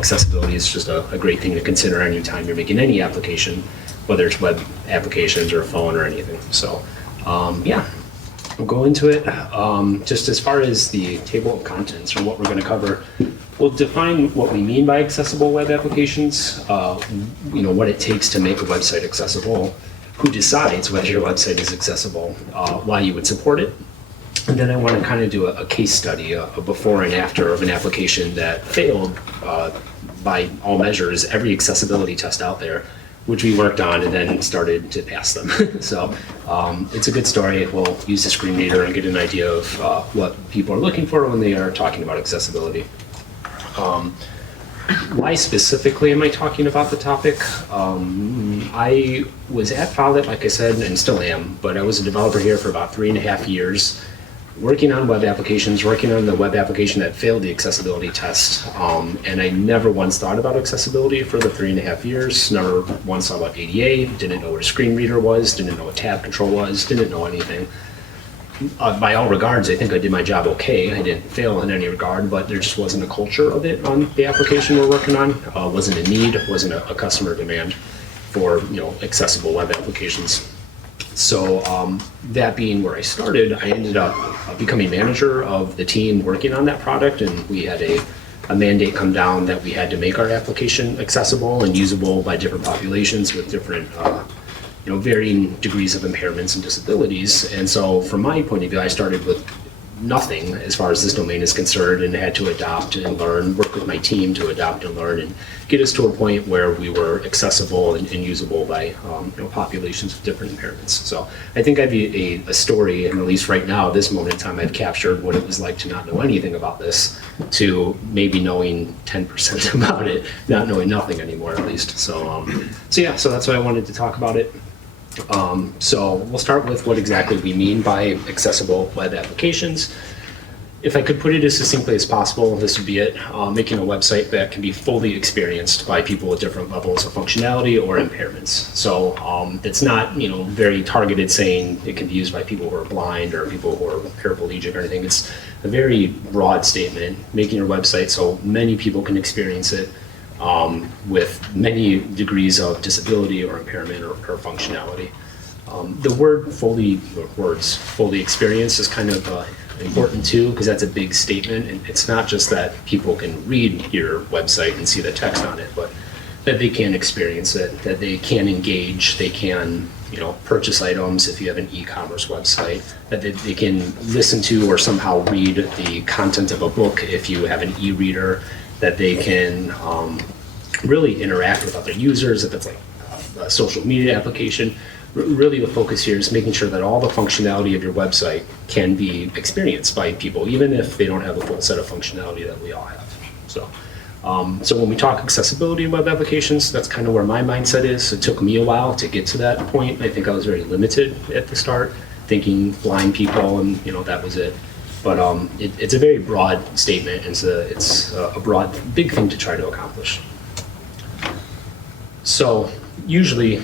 accessibility is just a great thing to consider anytime you're making any application, whether it's web applications or a phone or anything. So yeah, we'll go into it. Just as far as the table of contents or what we're going to cover, we'll define what we mean by accessible web applications, what it takes to make a website accessible, who decides whether your website is accessible, why you would support it. And then I want to kind of do a case study, a before and after of an application that failed by all measures, every accessibility test out there, which we worked on and then started to pass them. So it's a good story. We'll use the screen reader and get an idea of what people are looking for when they are talking about accessibility. Why specifically am I talking about the topic? I was at Follett, like I said, and still am, but I was a developer here for about 3.5 years, working on web applications, working on the web application that failed the accessibility test. And I never once thought about accessibility for the 3.5 years, never once thought about ADA, didn't know what a screen reader was, didn't know what tab control was, didn't know anything. By all regards, I think I did my job okay. I didn't fail in any regard, but there just wasn't a culture of it on the application we're working on. Wasn't a need, wasn't a customer demand for accessible web applications. So that being where I started, I ended up becoming manager of the team working on that product, and we had a mandate come down that we had to make our application accessible and usable by different populations with different varying degrees of impairments and disabilities. And so from my point of view, I started with nothing as far as this domain is concerned and had to adopt and learn, work with my team to adopt and learn and get us to a point where we were accessible and usable by populations with different impairments. So I think I'd be a story, and at least right now, this moment in time, I've captured what it was like to not know anything about this to maybe knowing 10% about it, not knowing nothing anymore at least. So yeah, so that's why I wanted to talk about it. So we'll start with what exactly we mean by accessible web applications. If I could put it as succinctly as possible, this would be it. Making a website that can be fully experienced by people with different levels of functionality or impairments. So it's not very targeted saying it can be used by people who are blind or people who are paraplegic or anything. It's a very broad statement, making your website so many people can experience it. With many degrees of disability or impairment or functionality. The words fully experienced is kind of important too, because that's a big statement, and it's not just that people can read your website and see the text on it, but that they can experience it, that they can engage, they can purchase items if you have an e-commerce website, that they can listen to or somehow read the content of a book if you have an e-reader, that they can really interact with other users, if it's like a social media application. Really the focus here is making sure that all the functionality of your website can be experienced by people, even if they don't have a full set of functionality that we all have. So when we talk accessibility in web applications, that's kind of where my mindset is. It took me a while to get to that point. I think I was very limited at the start, thinking blind people and that was it. But it's a very broad statement, and it's a broad, big thing to try to accomplish. So usually,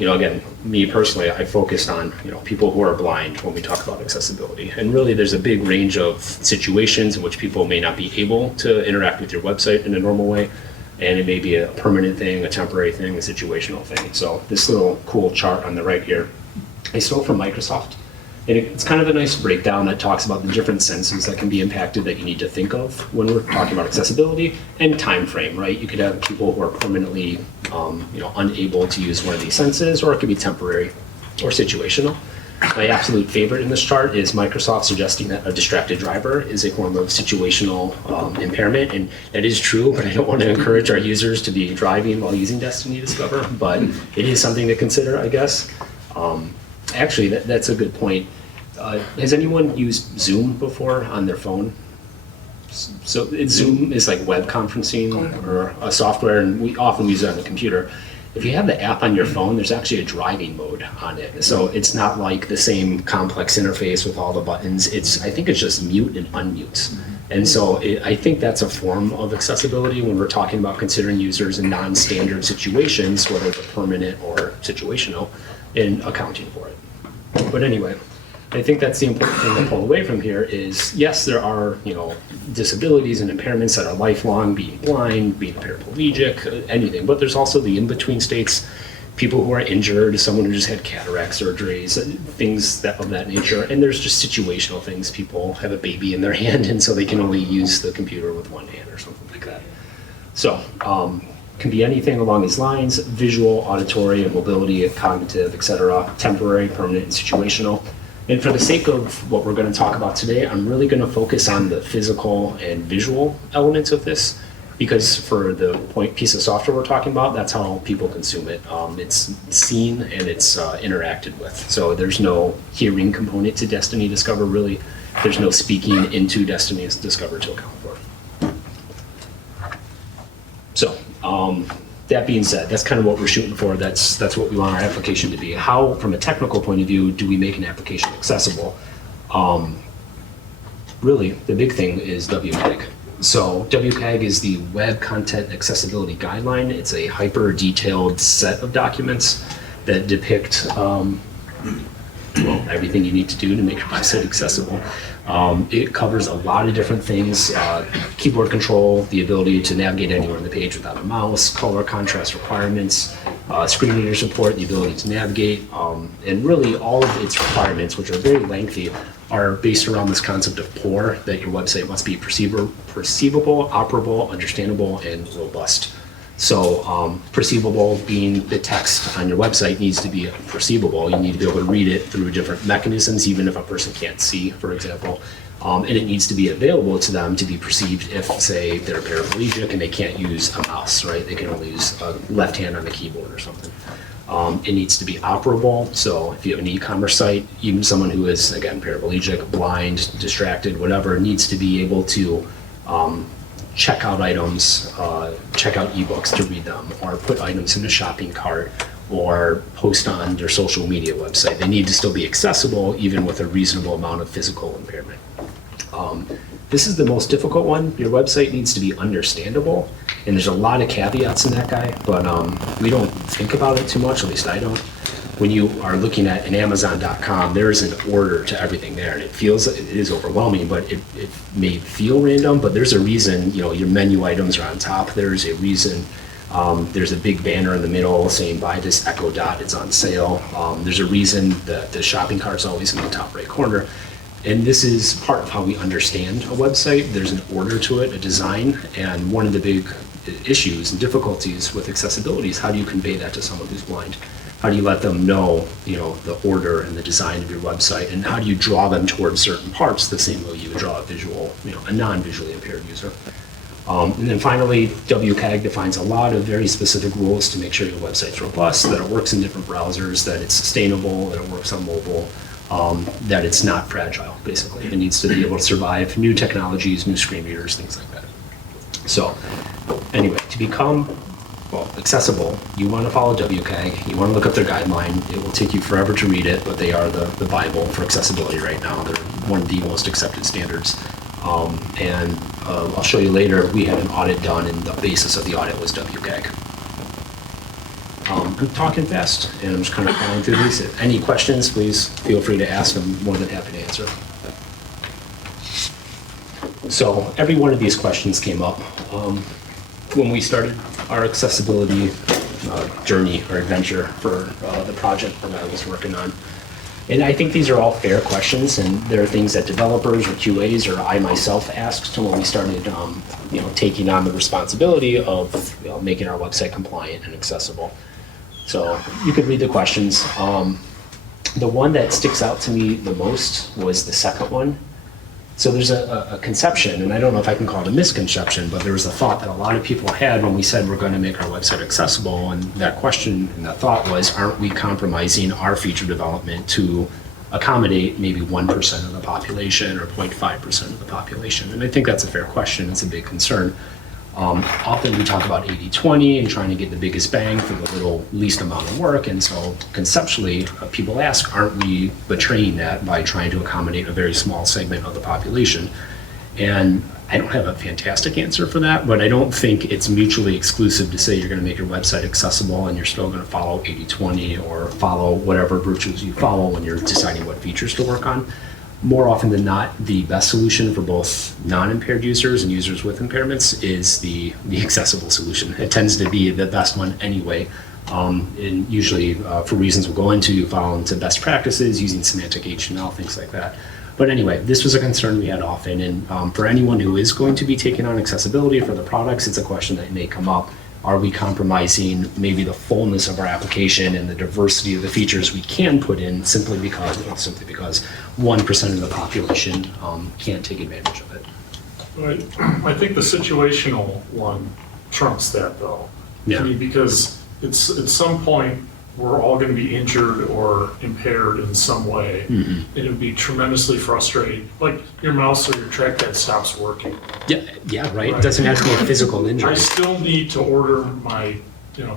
again, me personally, I focused on people who are blind when we talk about accessibility. And really there's a big range of situations in which people may not be able to interact with your website in a normal way. And it may be a permanent thing, a temporary thing, a situational thing. So this little cool chart on the right here, I stole from Microsoft. And it's kind of a nice breakdown that talks about the different senses that can be impacted that you need to think of when we're talking about accessibility and time frame, right? You could have people who are permanently unable to use one of these senses, or it could be temporary or situational. My absolute favorite in this chart is Microsoft suggesting that a distracted driver is a form of situational impairment, and that is true, but I don't want to encourage our users to be driving while using Destiny Discover, but it is something to consider, I guess. Actually, that's a good point. Has anyone used Zoom before on their phone? So Zoom is like web conferencing or a software, and we often use it on the computer. If you have the app on your phone, there's actually a driving mode on it. So it's not like the same complex interface with all the buttons. I think it's just mute and unmute. And so I think that's a form of accessibility when we're talking about considering users in non-standard situations, whether they're permanent or situational, and accounting for it. But anyway, I think that's the important thing to pull away from here is, yes, there are, disabilities and impairments that are lifelong, being blind, being paraplegic, anything, but there's also the in-between states, people who are injured, someone who just had cataract surgeries, things of that nature, and there's just situational things. People have a baby in their hand, and so they can only use the computer with one hand or something like that. So, can be anything along these lines: visual, auditory, mobility, cognitive, etc., temporary, permanent, and situational. And for the sake of what we're going to talk about today, I'm really going to focus on the physical and visual elements of this, because for the piece of software we're talking about, that's how people consume it. It's seen and it's interacted with. So there's no hearing component to Destiny Discover, really. There's no speaking into Destiny Discover to account for. So, that being said, that's kind of what we're shooting for. That's what we want our application to be. How, from a technical point of view, do we make an application accessible? Really, the big thing is WCAG. So WCAG is the Web Content Accessibility Guideline. It's a hyper-detailed set of documents that depict everything you need to do to make your website accessible. It covers a lot of different things: keyboard control, the ability to navigate anywhere on the page without a mouse, color contrast requirements, screen reader support, the ability to navigate, and really all of its requirements, which are very lengthy, are based around this concept of POUR, that your website must be perceivable, operable, understandable, and robust. So perceivable being the text on your website needs to be perceivable. You need to be able to read it through different mechanisms, even if a person can't see, for example. And it needs to be available to them to be perceived if, say, they're paraplegic and they can't use a mouse, right? They can only use a left hand on the keyboard or something. It needs to be operable. So if you have an e-commerce site, even someone who is, again, paraplegic, blind, distracted, whatever, needs to be able to check out items, check out ebooks to read them, or put items in a shopping cart, or post on their social media website. They need to still be accessible, even with a reasonable amount of physical impairment. This is the most difficult one. Your website needs to be understandable, and there's a lot of caveats in that guy, but we don't think about it too much, at least I don't. When you are looking at an Amazon.com, there is an order to everything there, and it is overwhelming, but it may feel random, but there's a reason, your menu items are on top. There's a reason. There's a big banner in the middle saying buy this Echo Dot, it's on sale. There's a reason that the shopping cart's always in the top right corner. And this is part of how we understand a website. There's an order to it, a design, and one of the big issues and difficulties with accessibility is how do you convey that to someone who's blind? How do you let them know, the order and the design of your website, and how do you draw them towards certain parts the same way you would draw a non-visually impaired user? And then finally, WCAG defines a lot of very specific rules to make sure your website's robust, that it works in different browsers, that it's sustainable, that it works on mobile, that it's not fragile, basically. It needs to be able to survive new technologies, new screen readers, things like that. So anyway, to become accessible, you want to follow WCAG, you want to look up their guideline. It will take you forever to read it, but they are the Bible for accessibility right now. They're one of the most accepted standards. And I'll show you later, we had an audit done, and the basis of the audit was WCAG. I'm talking fast, and I'm just kind of going through these. If any questions, please feel free to ask. I'm more than happy to answer. So every one of these questions came up when we started our accessibility journey or adventure for the project that I was working on. And I think these are all fair questions, and there are things that developers or QAs or I myself asked when we started taking on the responsibility of making our website compliant and accessible. So you could read the questions. The one that sticks out to me the most was the second one. So there's a conception, and I don't know if I can call it a misconception, but there was a thought that a lot of people had when we said we're going to make our website accessible, and that question and that thought was, aren't we compromising our feature development to accommodate maybe 1% of the population or 0.5% of the population? And I think that's a fair question. It's a big concern. Often we talk about 80-20 and trying to get the biggest bang for the least amount of work. And so conceptually, people ask, aren't we betraying that by trying to accommodate a very small segment of the population? And I don't have a fantastic answer for that, but I don't think it's mutually exclusive to say you're going to make your website accessible and you're still going to follow 80/20 or follow whatever virtues you follow when you're deciding what features to work on. More often than not, the best solution for both non-impaired users and users with impairments is the accessible solution. It tends to be the best one anyway. And usually for reasons we'll go into, you follow into best practices using semantic HTML, things like that. But anyway, this was a concern we had often, and for anyone who is going to be taking on accessibility for the products, it's a question that may come up. Are we compromising maybe the fullness of our application and the diversity of the features we can put in simply because 1% of the population can't take advantage of it? I think the situational one trumps that, though. Yeah. I mean, because it's at some point we're all going to be injured or impaired in some way, and it would be tremendously frustrating. Like your mouse or your trackpad stops working. Yeah, right. It doesn't have to be a physical injury. I still need to order my,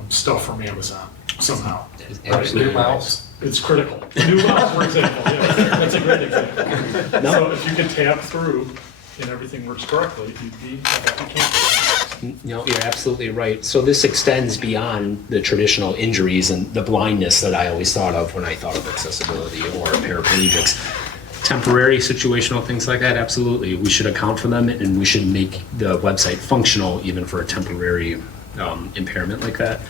stuff from Amazon somehow. Absolutely. New mouse. It's critical. New mouse, for example. Yeah, that's a great example. No. So if you could tab through and everything works correctly, you'd be a happy camper. No, you're absolutely right. So this extends beyond the traditional injuries and the blindness that I always thought of when I thought of accessibility or paraplegics. Temporary situational things like that, absolutely. We should account for them and we should make the website functional even for a temporary impairment like that.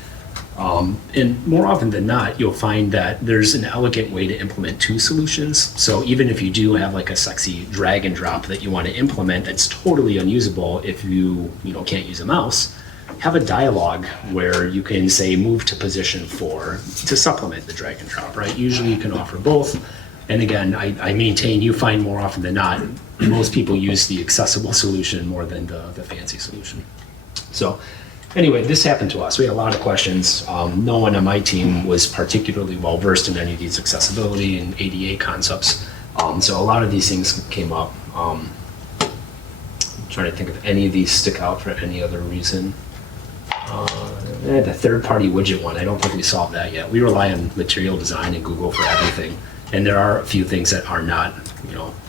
And more often than not, you'll find that there's an elegant way to implement two solutions. So even if you do have like a sexy drag and drop that you want to implement that's totally unusable if you can't use a mouse, have a dialogue where you can say move to position 4 to supplement the drag and drop, right? Usually you can offer both. And again, I maintain you find more often than not, most people use the accessible solution more than the fancy solution. So anyway, this happened to us. We had a lot of questions. No one on my team was particularly well versed in any of these accessibility and ADA concepts. So a lot of these things came up. I'm trying to think if any of these stick out for any other reason. The third-party widget one, I don't think we solved that yet. We rely on material design and Google for everything. And there are a few things that are not,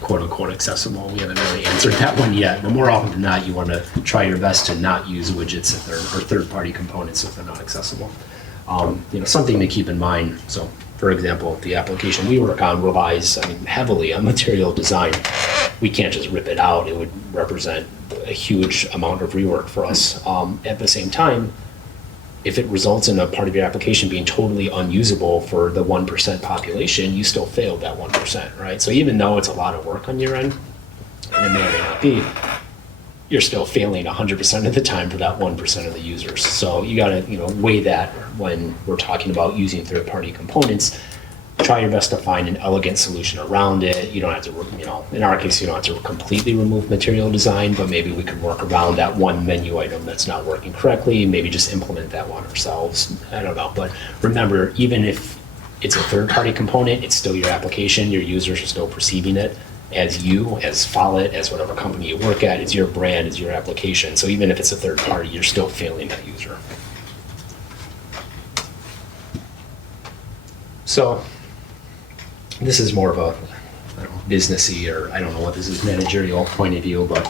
quote-unquote accessible. We haven't really answered that one yet. But more often than not, you want to try your best to not use widgets if they're, or third-party components if they're not accessible. Something to keep in mind. So, for example, the application we work on relies, heavily on material design. We can't just rip it out. It would represent a huge amount of rework for us. At the same time, if it results in a part of your application being totally unusable for the 1% population, you still failed that 1%, right? So even though it's a lot of work on your end, and it may or may not be, you're still failing 100% of the time for that 1% of the users. So you gotta, weigh that when we're talking about using third-party components. Try your best to find an elegant solution around it. You don't have to, in our case, you don't have to completely remove material design, but maybe we could work around that one menu item that's not working correctly, maybe just implement that one ourselves. I don't know, but remember, even if it's a third-party component, it's still your application. Your users are still perceiving it as you, as Follett, as whatever company you work at. It's your brand, it's your application. So even if it's a third party, you're still failing that user. So this is more of a businessy, or I don't know what this is, managerial point of view, but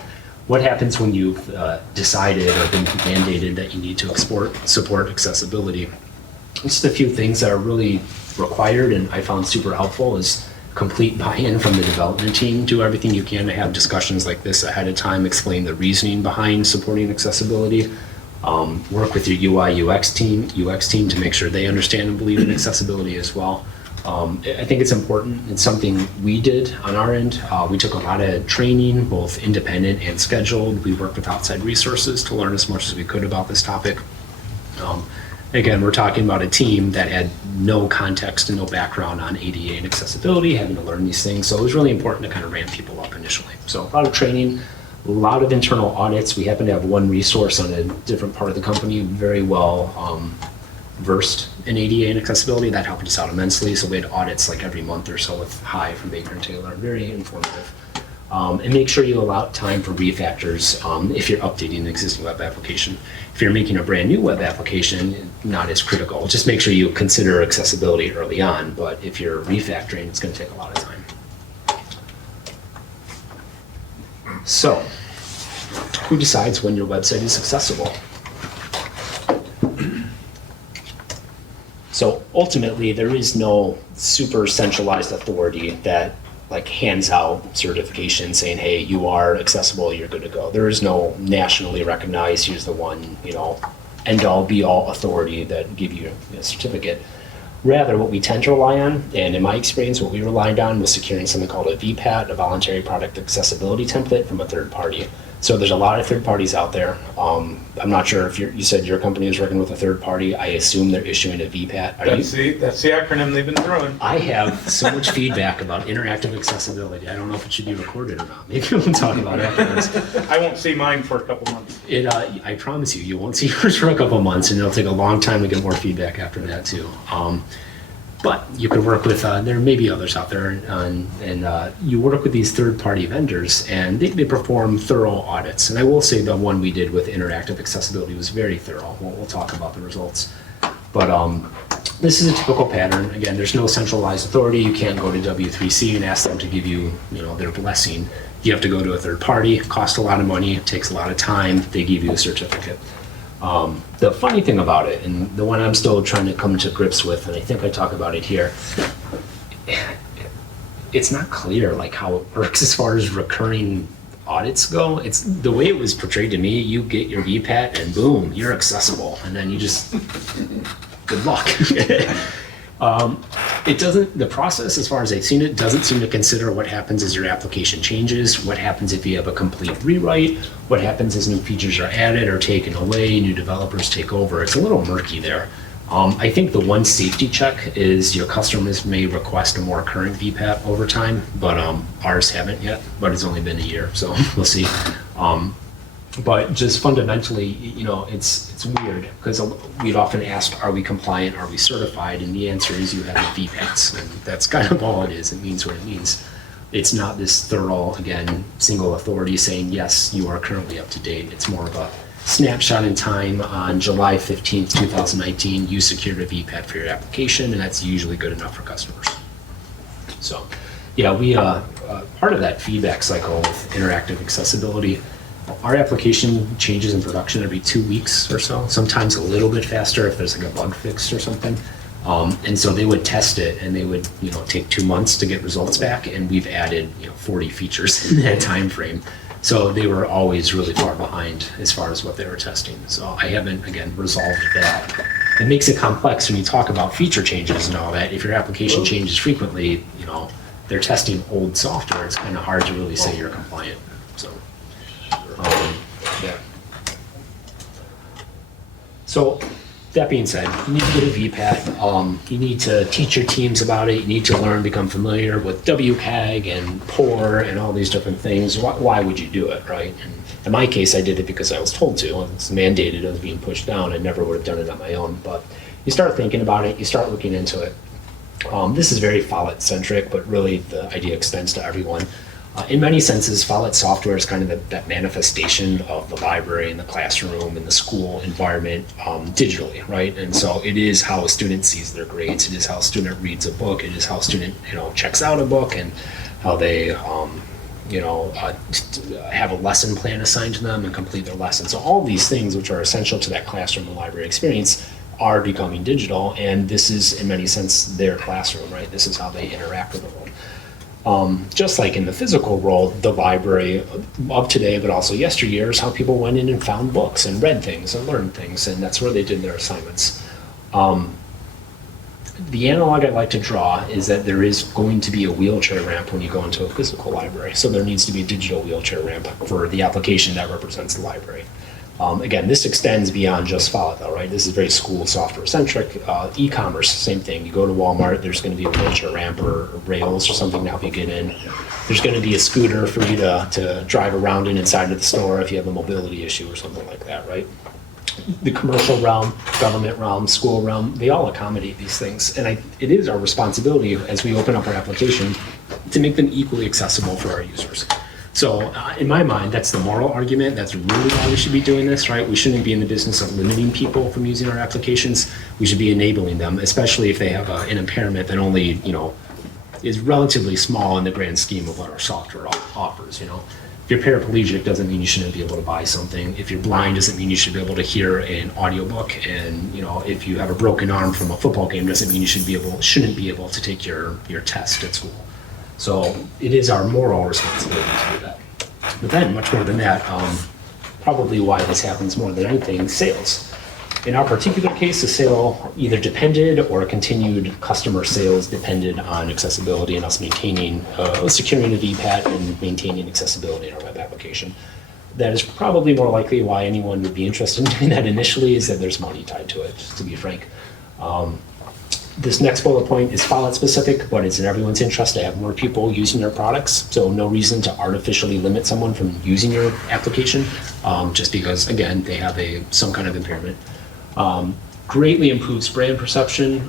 what happens when you've decided or been mandated that you need to support accessibility? Just a few things that are really required and I found super helpful is complete buy-in from the development team. Do everything you can to have discussions like this ahead of time, explain the reasoning behind supporting accessibility. Work with your UI UX team to make sure they understand and believe in accessibility as well. I think it's important. It's something we did on our end. We took a lot of training, both independent and scheduled. We worked with outside resources to learn as much as we could about this topic. Again, we're talking about a team that had no context and no background on ADA and accessibility, having to learn these things. So it was really important to kind of ramp people up initially. So a lot of training, a lot of internal audits. We happen to have one resource on a different part of the company, very well versed in ADA and accessibility. That helped us out immensely. So we had audits like every month or so with Hi from Baker and Taylor, very informative. And make sure you allow time for refactors if you're updating an existing web application. If you're making a brand new web application, not as critical. Just make sure you consider accessibility early on, but if you're refactoring, it's going to take a lot of time. So, who decides when your website is accessible? So ultimately, there is no super centralized authority that like hands out certification saying, hey, you are accessible, you're good to go. There is no nationally recognized, here's the one, end all be all authority that give you a certificate. Rather, what we tend to rely on, and in my experience, what we relied on was securing something called a VPAT, a voluntary product accessibility template from a third party. So there's a lot of third parties out there. I'm not sure if you said your company is working with a third party. I assume they're issuing a VPAT. That's the acronym they've been throwing. I have so much feedback about interactive accessibility. I don't know if it should be recorded or not. Maybe we'll talk about it afterwards. I won't see mine for a couple months. I promise you won't see yours for a couple of months, and it'll take a long time to get more feedback after that too. But you could work with, there may be others out there, and you work with these third-party vendors, and they perform thorough audits. And I will say the one we did with interactive accessibility was very thorough. We'll talk about the results. But this is a typical pattern. Again, there's no centralized authority. You can't go to W3C and ask them to give you, their blessing. You have to go to a third party. It costs a lot of money. It takes a lot of time. They give you a certificate. The funny thing about it, and the one I'm still trying to come to grips with, and I think I talk about it here, it's not clear like how it works as far as recurring audits go. It's the way it was portrayed to me. You get your VPAT and boom, you're accessible, and then you just good luck. It doesn't, the process, as far as I've seen it, doesn't seem to consider what happens as your application changes, what happens if you have a complete rewrite, what happens as new features are added or taken away, new developers take over. It's a little murky there. I think the one safety check is your customers may request a more current VPAT over time, but ours haven't yet, but it's only been a year, so we'll see. But just fundamentally, it's weird because we'd often ask, are we compliant? Are we certified? And the answer is you have the VPATs, and that's kind of all it is. It means what it means. It's not this thorough, again, single authority saying, yes, you are currently up to date. It's more of a snapshot in time. On July 15th, 2019, you secured a VPAT for your application, and that's usually good enough for customers. So, yeah, we part of that feedback cycle with interactive accessibility. Our application changes in production every 2 weeks or so, sometimes a little bit faster if there's like a bug fix or something. And so they would test it, and they would take 2 months to get results back, and we've added 40 features in that time frame. So they were always really far behind as far as what they were testing. So I haven't, again, resolved that. It makes it complex when you talk about feature changes and all that. If your application changes frequently, they're testing old software. It's kind of hard to really say you're compliant. So. Yeah. So that being said, you need to get a VPAT. You need to teach your teams about it. You need to learn, become familiar with WCAG and POR and all these different things. Why would you do it, right? And in my case, I did it because I was told to. It's mandated. It was being pushed down. I never would have done it on my own. But you start thinking about it. You start looking into it. This is very Follett-centric, but really the idea extends to everyone. In many senses, Follett software is kind of that manifestation of the library and the classroom and the school environment digitally, right? And so it is how a student sees their grades. It is how a student reads a book. It is how a student, checks out a book, and how they, have a lesson plan assigned to them and complete their lesson. So all these things which are essential to that classroom and library experience are becoming digital, and this is, in many senses, their classroom, right? This is how they interact with the world. Just like in the physical world, the library of today, but also yesteryear, is how people went in and found books and read things and learned things, and that's where they did their assignments. The analog I like to draw is that there is going to be a wheelchair ramp when you go into a physical library, so there needs to be a digital wheelchair ramp for the application that represents the library. Again, this extends beyond just Follett, though, right? This is very school software centric. E-commerce, same thing. You go to Walmart, there's going to be a wheelchair ramp or rails or something to help you get in. There's going to be a scooter for you to drive around inside of the store if you have a mobility issue or something like that, right? The commercial realm, government realm, school realm, they all accommodate these things. And it is our responsibility as we open up our application to make them equally accessible for our users. So in my mind, that's the moral argument. That's really why we should be doing this, right? We shouldn't be in the business of limiting people from using our applications. We should be enabling them, especially if they have an impairment that only, is relatively small in the grand scheme of what our software offers, you're paraplegic doesn't mean you shouldn't be able to buy something. If you're blind doesn't mean you should be able to hear an audiobook. And if you have a broken arm from a football game doesn't mean you shouldn't be able to take your test at school. So it is our moral responsibility to do that. But then, much more than that, probably why this happens more than anything, sales. In our particular case, the sale either depended or continued customer sales depended on accessibility and us maintaining, securing a VPAT and maintaining accessibility in our web application. That is probably more likely why anyone would be interested in doing that initially, is that there's money tied to it, to be frank. This next bullet point is Follett specific, but it's in everyone's interest to have more people using their products. So no reason to artificially limit someone from using your application, just because, again, they have some kind of impairment. Greatly improves brand perception.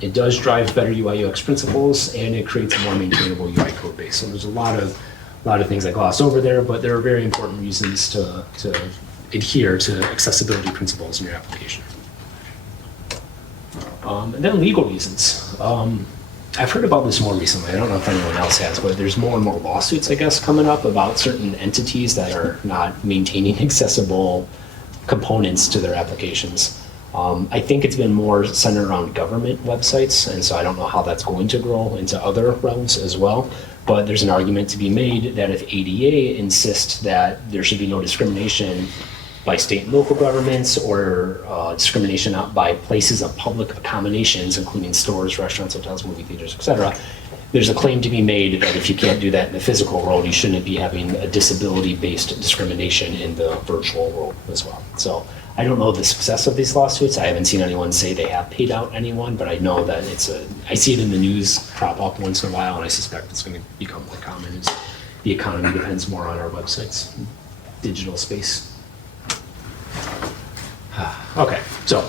It does drive better UI UX principles, and it creates a more maintainable UI code base. So there's a lot of things I glossed over there, but there are very important reasons to adhere to accessibility principles in your application. And then legal reasons. I've heard about this more recently. I don't know if anyone else has, but there's more and more lawsuits, I guess, coming up about certain entities that are not maintaining accessible components to their applications. I think it's been more centered around government websites, and so I don't know how that's going to grow into other realms as well. But there's an argument to be made that if ADA insists that there should be no discrimination by state and local governments, or discrimination out by places of public accommodations, including stores, restaurants, hotels, movie theaters, etc., there's a claim to be made that if you can't do that in the physical world, you shouldn't be having a disability-based discrimination in the virtual world as well. So I don't know the success of these lawsuits. I haven't seen anyone say they have paid out anyone, but I know that I see it in the news crop up once in a while, and I suspect it's going to become more common as the economy depends more on our websites, digital space. Okay, so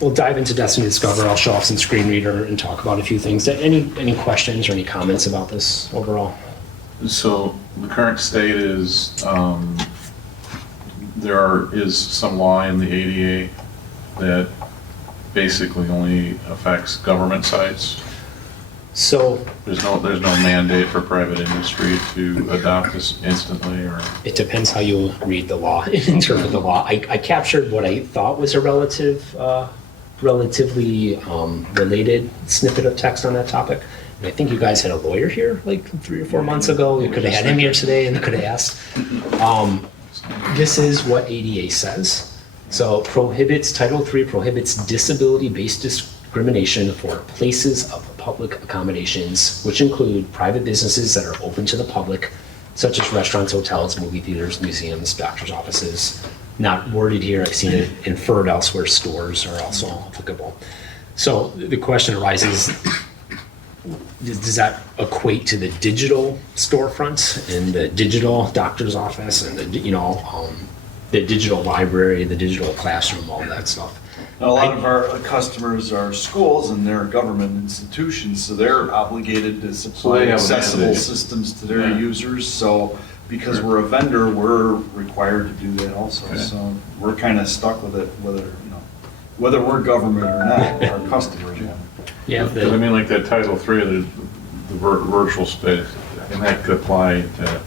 we'll dive into Destiny Discover. I'll show off some screen reader and talk about a few things. Any questions or any comments about this overall? So the current state is there is some law in the ADA that basically only affects government sites. So There's no mandate for private industry to adopt this instantly, or it depends how you read the law and interpret the law. I captured what I thought was a relatively related snippet of text on that topic. And I think you guys had a lawyer here like 3 or 4 months ago. You could have had him here today and could have asked. This is what ADA says. So Title III prohibits disability-based discrimination for places of public accommodations, which include private businesses that are open to the public, such as restaurants, hotels, movie theaters, museums, doctor's offices. Not worded here, I've seen it inferred elsewhere, stores are also applicable. So the question arises, does that equate to the digital storefront and the digital doctor's office and the digital library, the digital classroom, all that stuff? A lot of our customers are schools and they're government institutions, so they're obligated to supply they have a accessible mandate. systems to their Yeah. users. So because we're a vendor, we're required to do that also. Okay. So we're kind of stuck with it, whether we're government or not, our customers. Yeah, Because I mean, like that Title III, the virtual space, and that could apply to,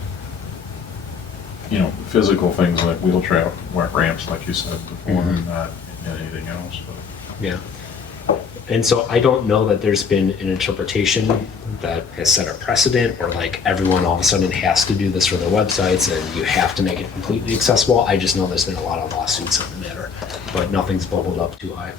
physical things like wheelchair ramps, like you said before, and not anything else. But. Yeah. And so I don't know that there's been an interpretation that has set a precedent, or like everyone all of a sudden has to do this for their websites and you have to make it completely accessible. I just know there's been a lot of lawsuits on the matter, but nothing's bubbled up too high.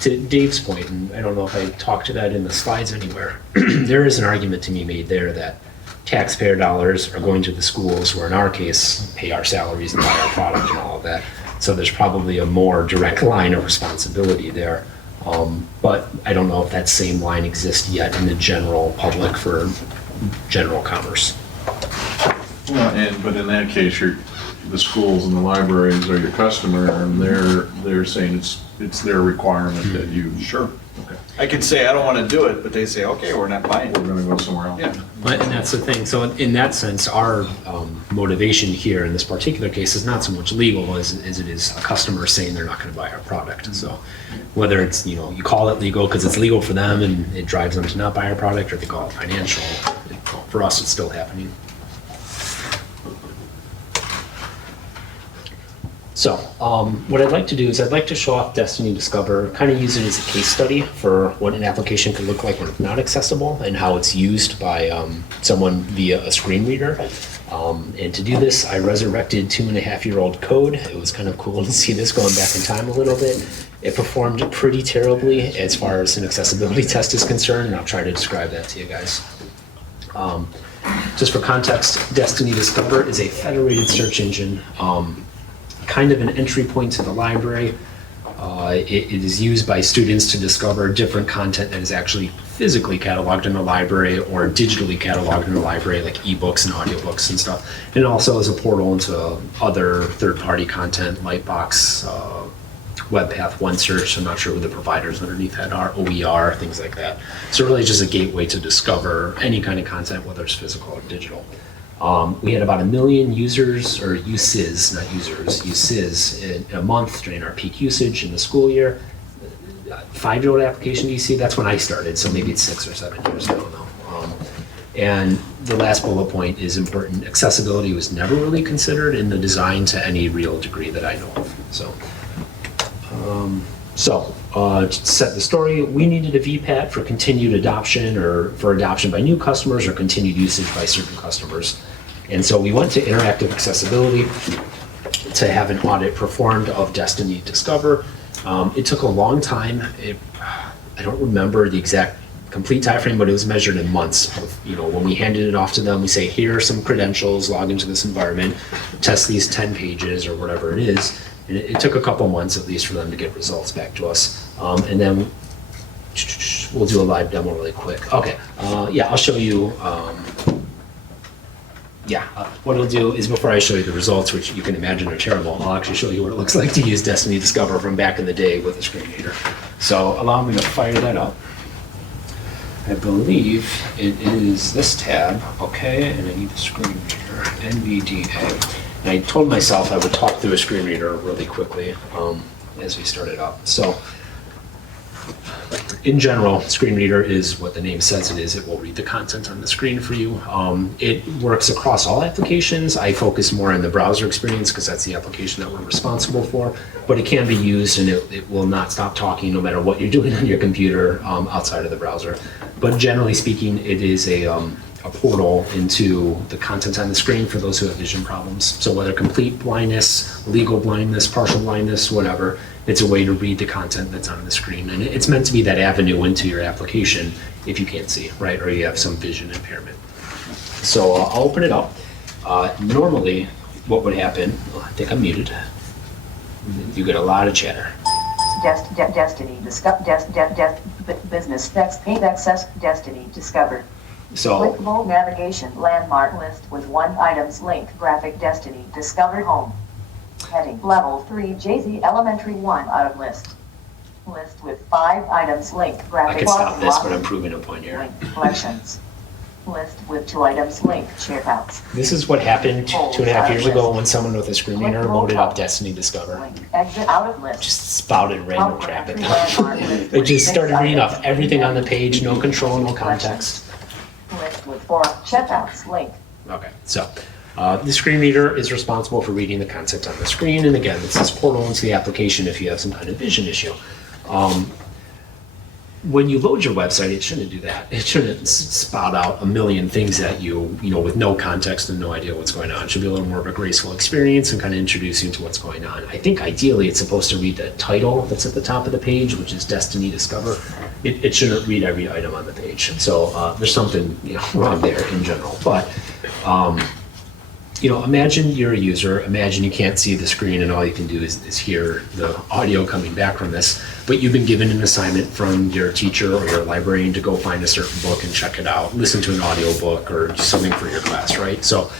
To Dave's point, and I don't know if I talked to that in the slides anywhere, there is an argument to be made there that taxpayer dollars are going to the schools, where in our case, pay our salaries and buy our product and all of that. So there's probably a more direct line of responsibility there. But I don't know if that same line exists yet in the general public for general commerce. Well, but in that case, the schools and the libraries are your customer, and they're saying it's their requirement that you. Sure. Okay. I could say, I don't want to do it, but they say, okay, we're not buying We're it. going to go somewhere else. Yeah. And that's the thing. So in that sense, our motivation here in this particular case is not so much legal as it is a customer saying they're not going to buy our product. So whether it's, you call it legal because it's legal for them and it drives them to not buy our product, or if they call it financial, for us it's still happening. So, what I'd like to do is I'd like to show off Destiny Discover, kind of use it as a case study for what an application could look like when it's not accessible and how it's used by someone via a screen reader. And to do this, I resurrected 2.5-year-old code. It was kind of cool to see this going back in time a little bit. It performed pretty terribly as far as an accessibility test is concerned, and I'll try to describe that to you guys. Just for context, Destiny Discover is a federated search engine, kind of an entry point to the library. It is used by students to discover different content that is actually physically cataloged in the library or digitally cataloged in the library, like ebooks and audiobooks and stuff. And also as a portal into other third-party content, Lightbox, WebPath, OneSearch. I'm not sure who the providers underneath that are, OER, things like that. So really just a gateway to discover any kind of content, whether it's physical or digital. We had about 1 million users, or uses, not users, uses in a month during our peak usage in the school year. 5-year-old application DC, that's when I started, so maybe it's 6 or 7 years, I don't know. And the last bullet point is important. Accessibility was never really considered in the design to any real degree that I know of. To set the story, we needed a VPAT for continued adoption or for adoption by new customers or continued usage by certain customers. And so we went to interactive accessibility to have an audit performed of Destiny Discover. It took a long time. I don't remember the exact complete time frame, but it was measured in months. When we handed it off to them, we say, here are some credentials, log into this environment, test these 10 pages or whatever it is. And it took a couple months at least for them to get results back to us. And then we'll do a live demo really quick. Okay, I'll show you. What I'll do is before I show you the results, which you can imagine are terrible, I'll actually show you what it looks like to use Destiny Discover from back in the day with a screen reader. So allow me to fire that up. I believe it is this tab, okay, and I need the screen reader, NVDA. And I told myself I would talk through a screen reader really quickly as we started up. So in general, screen reader is what the name says it is. It will read the content on the screen for you. It works across all applications. I focus more on the browser experience because that's the application that we're responsible for, but it can be used and it will not stop talking no matter what you're doing on your computer outside of the browser. But generally speaking, it is a portal into the content on the screen for those who have vision problems. So whether complete blindness, legal blindness, partial blindness, whatever, it's a way to read the content that's on the screen. And it's meant to be that avenue into your application if you can't see, right? Or you have some vision impairment. So I'll open it up. Normally, what would happen, I think I'm muted. You get a lot of chatter. Destiny, business, paid access, Destiny, discovered. So, Clickable navigation, landmark list with 1 items link, graphic, Destiny, discovered home. Heading, level 3, JZ Elementary 1 out of list. List with 5 items link, I graphic. can stop this, but I'm proving a point here. Link, collections. List with 2 items link, checkouts. This is what happened 2.5 years ago when someone with a screen reader loaded up Destiny Discover. Link, exit out of list. Just spouted random crap at them. It just started reading off everything on the page, no control, no context. List with 4 checkouts, link. Okay, so the screen reader is responsible for reading the content on the screen, and again, it's this portal into the application if you have some kind of vision issue. When you load your website, it shouldn't do that. It shouldn't spout out a million things at you, with no context and no idea what's going on. It should be a little more of a graceful experience and kind of introduce you to what's going on. I think ideally it's supposed to read the title that's at the top of the page, which is Destiny Discover. It shouldn't read every item on the page. So there's something wrong there in general. But imagine you're a user, imagine you can't see the screen and all you can do is hear the audio coming back from this, but you've been given an assignment from your teacher or your librarian to go find a certain book and check it out, listen to an audio book or something for your class, right? So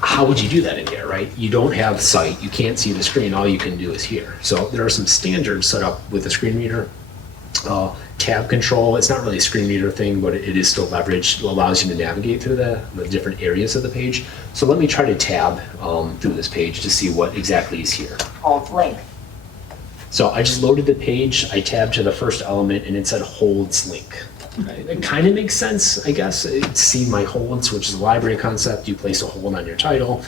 how would you do that in here, right? You don't have sight, you can't see the screen, all you can do is hear. So there are some standards set up with the screen reader. Tab control, it's not really a screen reader thing, but it is still leveraged. It allows you to navigate through the different areas of the page. So let me try to tab through this page to see what exactly is here. Hold link. So I just loaded the page, I tabbed to the first element and it said holds link. Okay. It kind of makes sense, I guess. It's see my holds, which is a library concept. You place a hold on your title.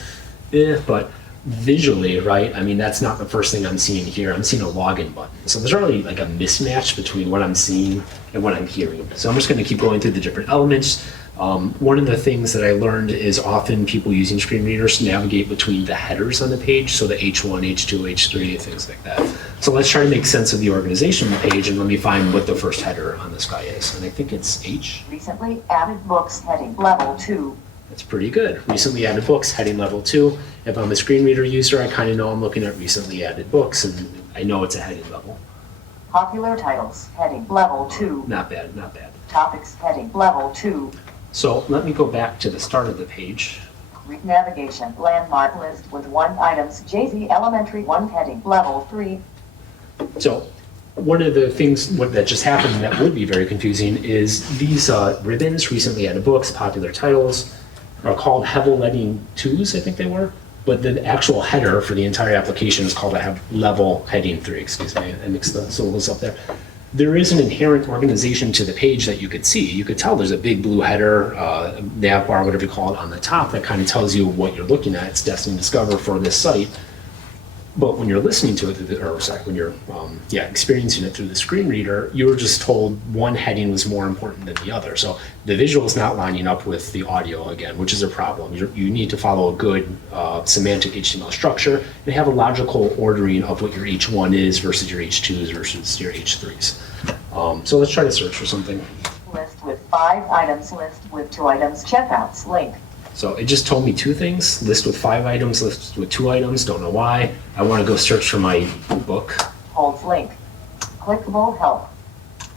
But visually, right, I mean, that's not the first thing I'm seeing here. I'm seeing a login button. So there's already like a mismatch between what I'm seeing and what I'm hearing. So I'm just going to keep going through the different elements. One of the things that I learned is often people using screen readers navigate between the headers on the page, so the H1, H2, H3, things like that. So let's try to make sense of the organization of the page, and let me find what the first header on this guy is. And I think it's H. Recently added books heading level 2. That's pretty good. Recently added books, heading level 2. If I'm a screen reader user, I kind of know I'm looking at recently added books, and I know it's a heading level. Popular titles heading level 2. Not bad, not bad. Topics heading level 2. So let me go back to the start of the page. Navigation landmark list with 1 items. JZ Elementary 1 heading level 3. So one of the things that just happened that would be very confusing is these ribbons, recently added books, popular titles, are called level 2s, I think they were. But the actual header for the entire application is called a level heading 3, excuse me. I mixed the syllables up there. There is an inherent organization to the page that you could see. You could tell there's a big blue header, nav bar, whatever you call it, on the top that kind of tells you what you're looking at. It's Destiny Discover for this site. But when you're listening to it, or sorry, when you're experiencing it through the screen reader, you were just told one heading was more important than the other. So the visual is not lining up with the audio again, which is a problem. You need to follow a good semantic HTML structure and have a logical ordering of what your H1 is versus your H2s versus your H3s. So let's try to search for something. List with 5 items. List with 2 items. Checkouts link. So it just told me 2 things, list with 5 items, list with 2 items, don't know why. I want to go search for my book. Holds link. Clickable help.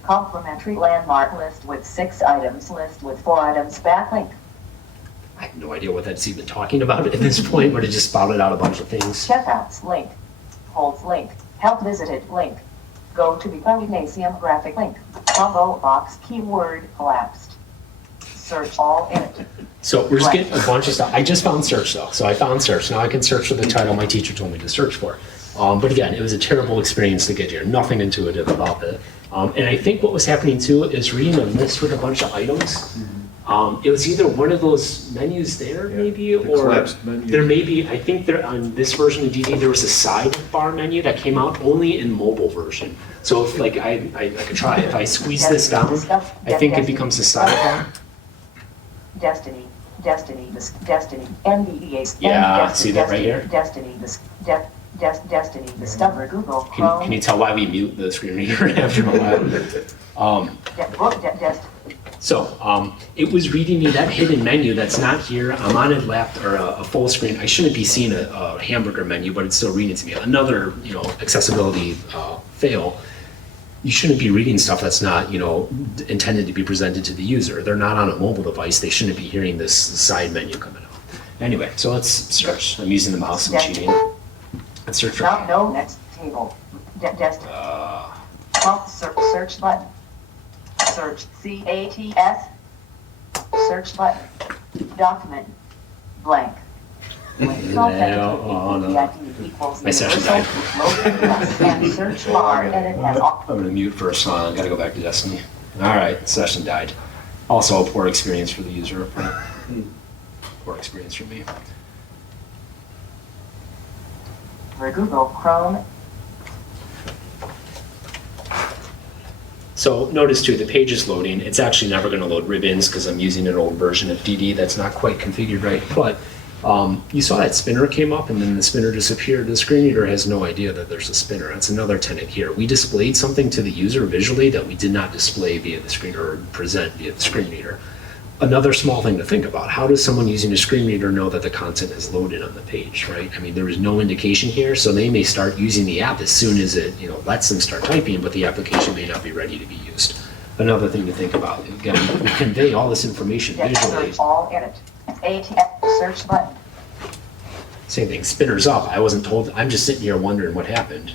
Complementary landmark list with 6 items. List with 4 items. Backlink. I have no idea what that's even talking about at this point, but it just spouted out a bunch of things. Checkouts link. Holds link. Help visited link. Go to become gymnasium graphic link. Combo box keyword collapsed. Search all in it. So we're just getting a bunch of stuff. I just found search though. So I found search. Now I can search for the title my teacher told me to search for. But again, it was a terrible experience to get here. Nothing intuitive about it. And I think what was happening too is reading a list with a bunch of items. It was either one of those menus there maybe, or collapsed menu. there may be, I think there on this version of DD, there was a sidebar menu that came out only in mobile version. So if like I could try, if I squeeze this down, I think it becomes a sidebar. Destiny, NDEA. Yeah, see that right here? Destiny, Discover, Google, Chrome. Can you tell why we mute the screen reader after a while? So it was reading me that hidden menu that's not here. I'm on a left or a full screen. I shouldn't be seeing a hamburger menu, but it's still reading it to me. Another accessibility fail. You shouldn't be reading stuff that's not intended to be presented to the user. They're not on a mobile device. They shouldn't be hearing this side menu coming out. Anyway, so let's search. I'm using the mouse and cheating. Let's search for. No, next table. Destiny. Search button. Search CATS. Search button. Document. Blank. My session died. And search bar, and it has all. I'm gonna mute first. I gotta go back to Destiny. All right, session died. Also a poor experience for the user. Poor experience for me. For Google Chrome. So notice too, the page is loading. It's actually never going to load ribbons because I'm using an old version of DD that's not quite configured right. But you saw that spinner came up and then the spinner disappeared. The screen reader has no idea that there's a spinner. That's another tenet here. We displayed something to the user visually that we did not display via the screen or present via the screen reader. Another small thing to think about, how does someone using a screen reader know that the content is loaded on the page, right? I mean, there is no indication here, so they may start using the app as soon as it lets them start typing, but the application may not be ready to be used. Another thing to think about, again, we convey all this information visually. Search all edit. ATF search button. Same thing, spinners up, I wasn't told, I'm just sitting here wondering what happened.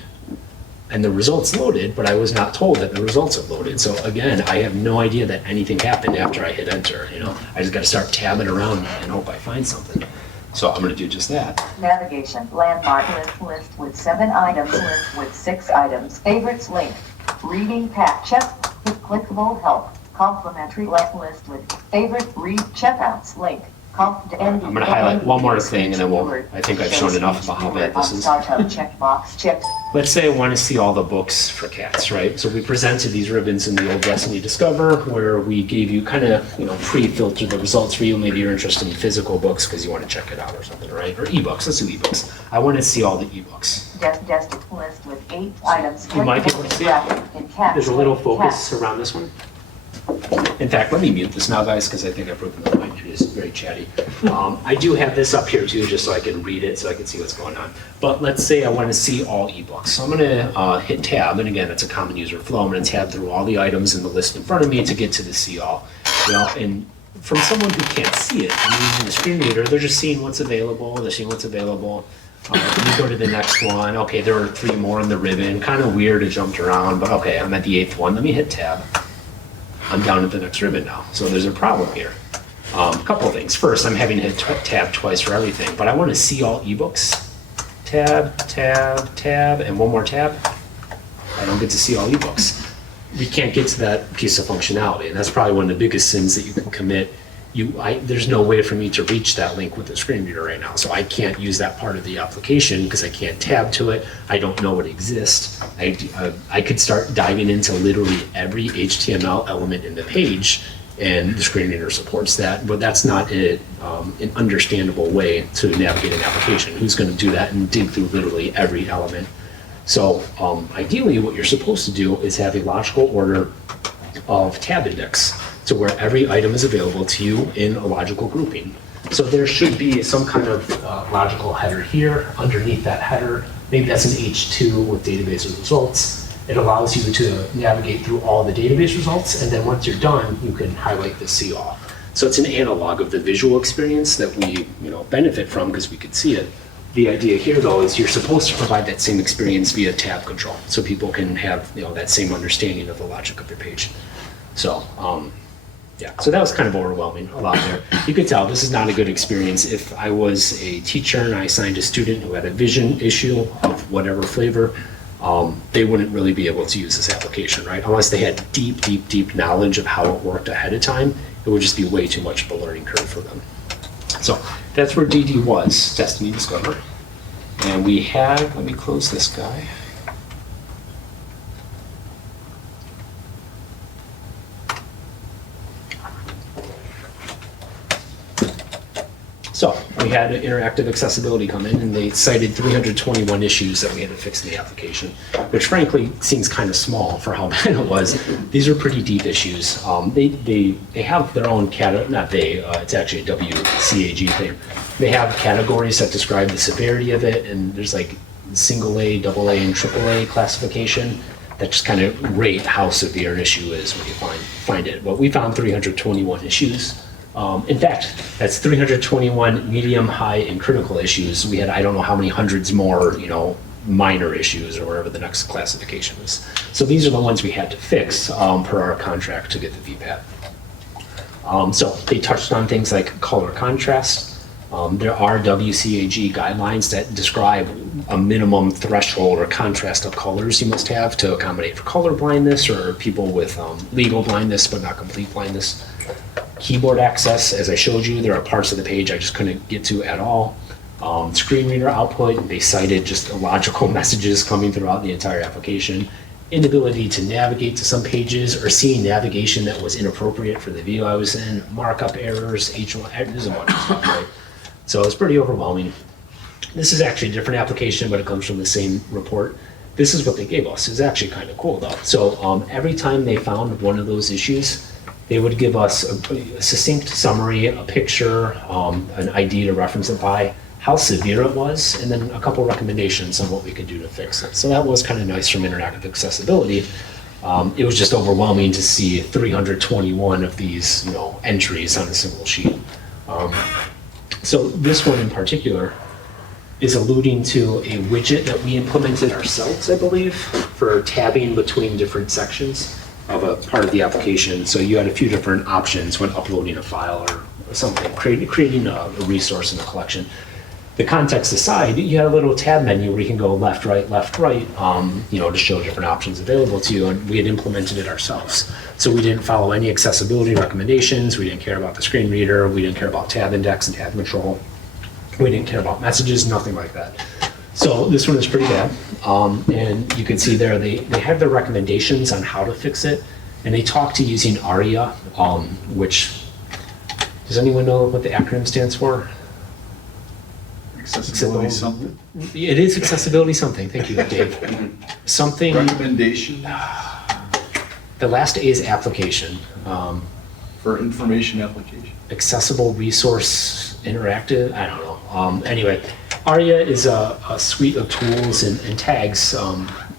And the results loaded, but I was not told that the results have loaded. So again, I have no idea that anything happened after I hit enter. I just got to start tabbing around and hope I find something. So I'm going to do just that. Navigation, landmark list with 7 items, list with 6 items, favorites link, reading pack, check with clickable help, complimentary list with favorite read checkouts link, I'm going to highlight one more thing, and then I think I've shown enough about how bad this is. Checkbox checked. Let's say I want to see all the books for cats, right? So we presented these ribbons in the old Destiny Discover, where we gave you kind of, pre-filtered the results for you. Maybe you're interested in physical books because you want to check it out or something, right? Or ebooks. Let's do ebooks. I want to see all the ebooks. Desktop list with 8 items. You might be able to see it. There's a little focus around this one. In fact, let me mute this now, guys, because I think I've broken the line. It is very chatty. I do have this up here too, just so I can read it, so I can see what's going on. But let's say I want to see all ebooks. So I'm going to hit tab, and again, it's a common user flow. I'm going to tab through all the items in the list in front of me to get to the see all. And from someone who can't see it, I'm using the screen reader, they're just seeing what's available. They're seeing what's available. Let me go to the next one. Okay, there are 3 more in the ribbon. Kind of weird, it jumped around, but okay, I'm at the 8th one. Let me hit tab. I'm down at the next ribbon now. So there's a problem here. A couple of things. First, I'm having to hit tab twice for everything, but I want to see all ebooks. Tab, tab, tab, and one more tab. I don't get to see all ebooks. We can't get to that piece of functionality, and that's probably one of the biggest sins that you can commit. There's no way for me to reach that link with the screen reader right now, so I can't use that part of the application because I can't tab to it. I don't know it exists. I could start diving into literally every HTML element in the page, and the screen reader supports that, but that's not an understandable way to navigate an application. Who's going to do that and dig through literally every element? So ideally, what you're supposed to do is have a logical order of tab index, to where every item is available to you in a logical grouping. So there should be some kind of logical header here. Underneath that header, maybe that's an H2 with database results. It allows you to navigate through all the database results, and then once you're done, you can highlight the see all. So it's an analog of the visual experience that we benefit from because we could see it. The idea here, though, is you're supposed to provide that same experience via tab control, so people can have that same understanding of the logic of your page. So yeah, so that was kind of overwhelming, a lot there. You could tell this is not a good experience. If I was a teacher and I assigned a student who had a vision issue of whatever flavor, they wouldn't really be able to use this application, right? Unless they had deep, deep, deep knowledge of how it worked ahead of time, it would just be way too much of a learning curve for them. So that's where DD was, Destiny Discover. And we have, let me close this guy. So we had interactive accessibility come in, and they cited 321 issues that we had to fix in the application, which frankly seems kind of small for how bad it was. These are pretty deep issues. They have their own it's actually a WCAG thing. They have categories that describe the severity of it, and there's like single A, double A, and triple A classification that just kind of rate how severe an issue is when you find it. Well, we found 321 issues. In fact, that's 321 medium, high, and critical issues. We had, I don't know how many hundreds more, minor issues or whatever the next classification is. So these are the ones we had to fix per our contract to get the VPAT. So they touched on things like color contrast. There are WCAG guidelines that describe a minimum threshold or contrast of colors you must have to accommodate for color blindness or people with legal blindness but not complete blindness. Keyboard access, as I showed you, there are parts of the page I just couldn't get to at all. Screen reader output, they cited just illogical messages coming throughout the entire application. Inability to navigate to some pages or seeing navigation that was inappropriate for the view I was in. Markup errors, H1, there's a bunch of stuff, right? So it's pretty overwhelming. This is actually a different application, but it comes from the same report. This is what they gave us. It's actually kind of cool though. So every time they found one of those issues, they would give us a succinct summary, a picture, an ID to reference it by, how severe it was, and then a couple recommendations on what we could do to fix it. So that was kind of nice from interactive accessibility. It was just overwhelming to see 321 of these entries on a single sheet. So this one in particular is alluding to a widget that we implemented ourselves, I believe, for tabbing between different sections of a part of the application. So you had a few different options when uploading a file or something, creating a resource in a collection. the context aside, you had a little tab menu where you can go left, right, to show different options available to you, and we had implemented it ourselves. So we didn't follow any accessibility recommendations, we didn't care about the screen reader, we didn't care about tab index and tab control, we didn't care about messages, nothing like that. So this one is pretty bad, and you can see there they have their recommendations on how to fix it, and they talk to using ARIA, which, does anyone know what the acronym stands for? Accessibility something. It is accessibility something. Thank you, Dave. Something. Recommendation The last A is application. for information application. Accessible resource interactive. I don't know. Anyway, ARIA is a suite of tools and tags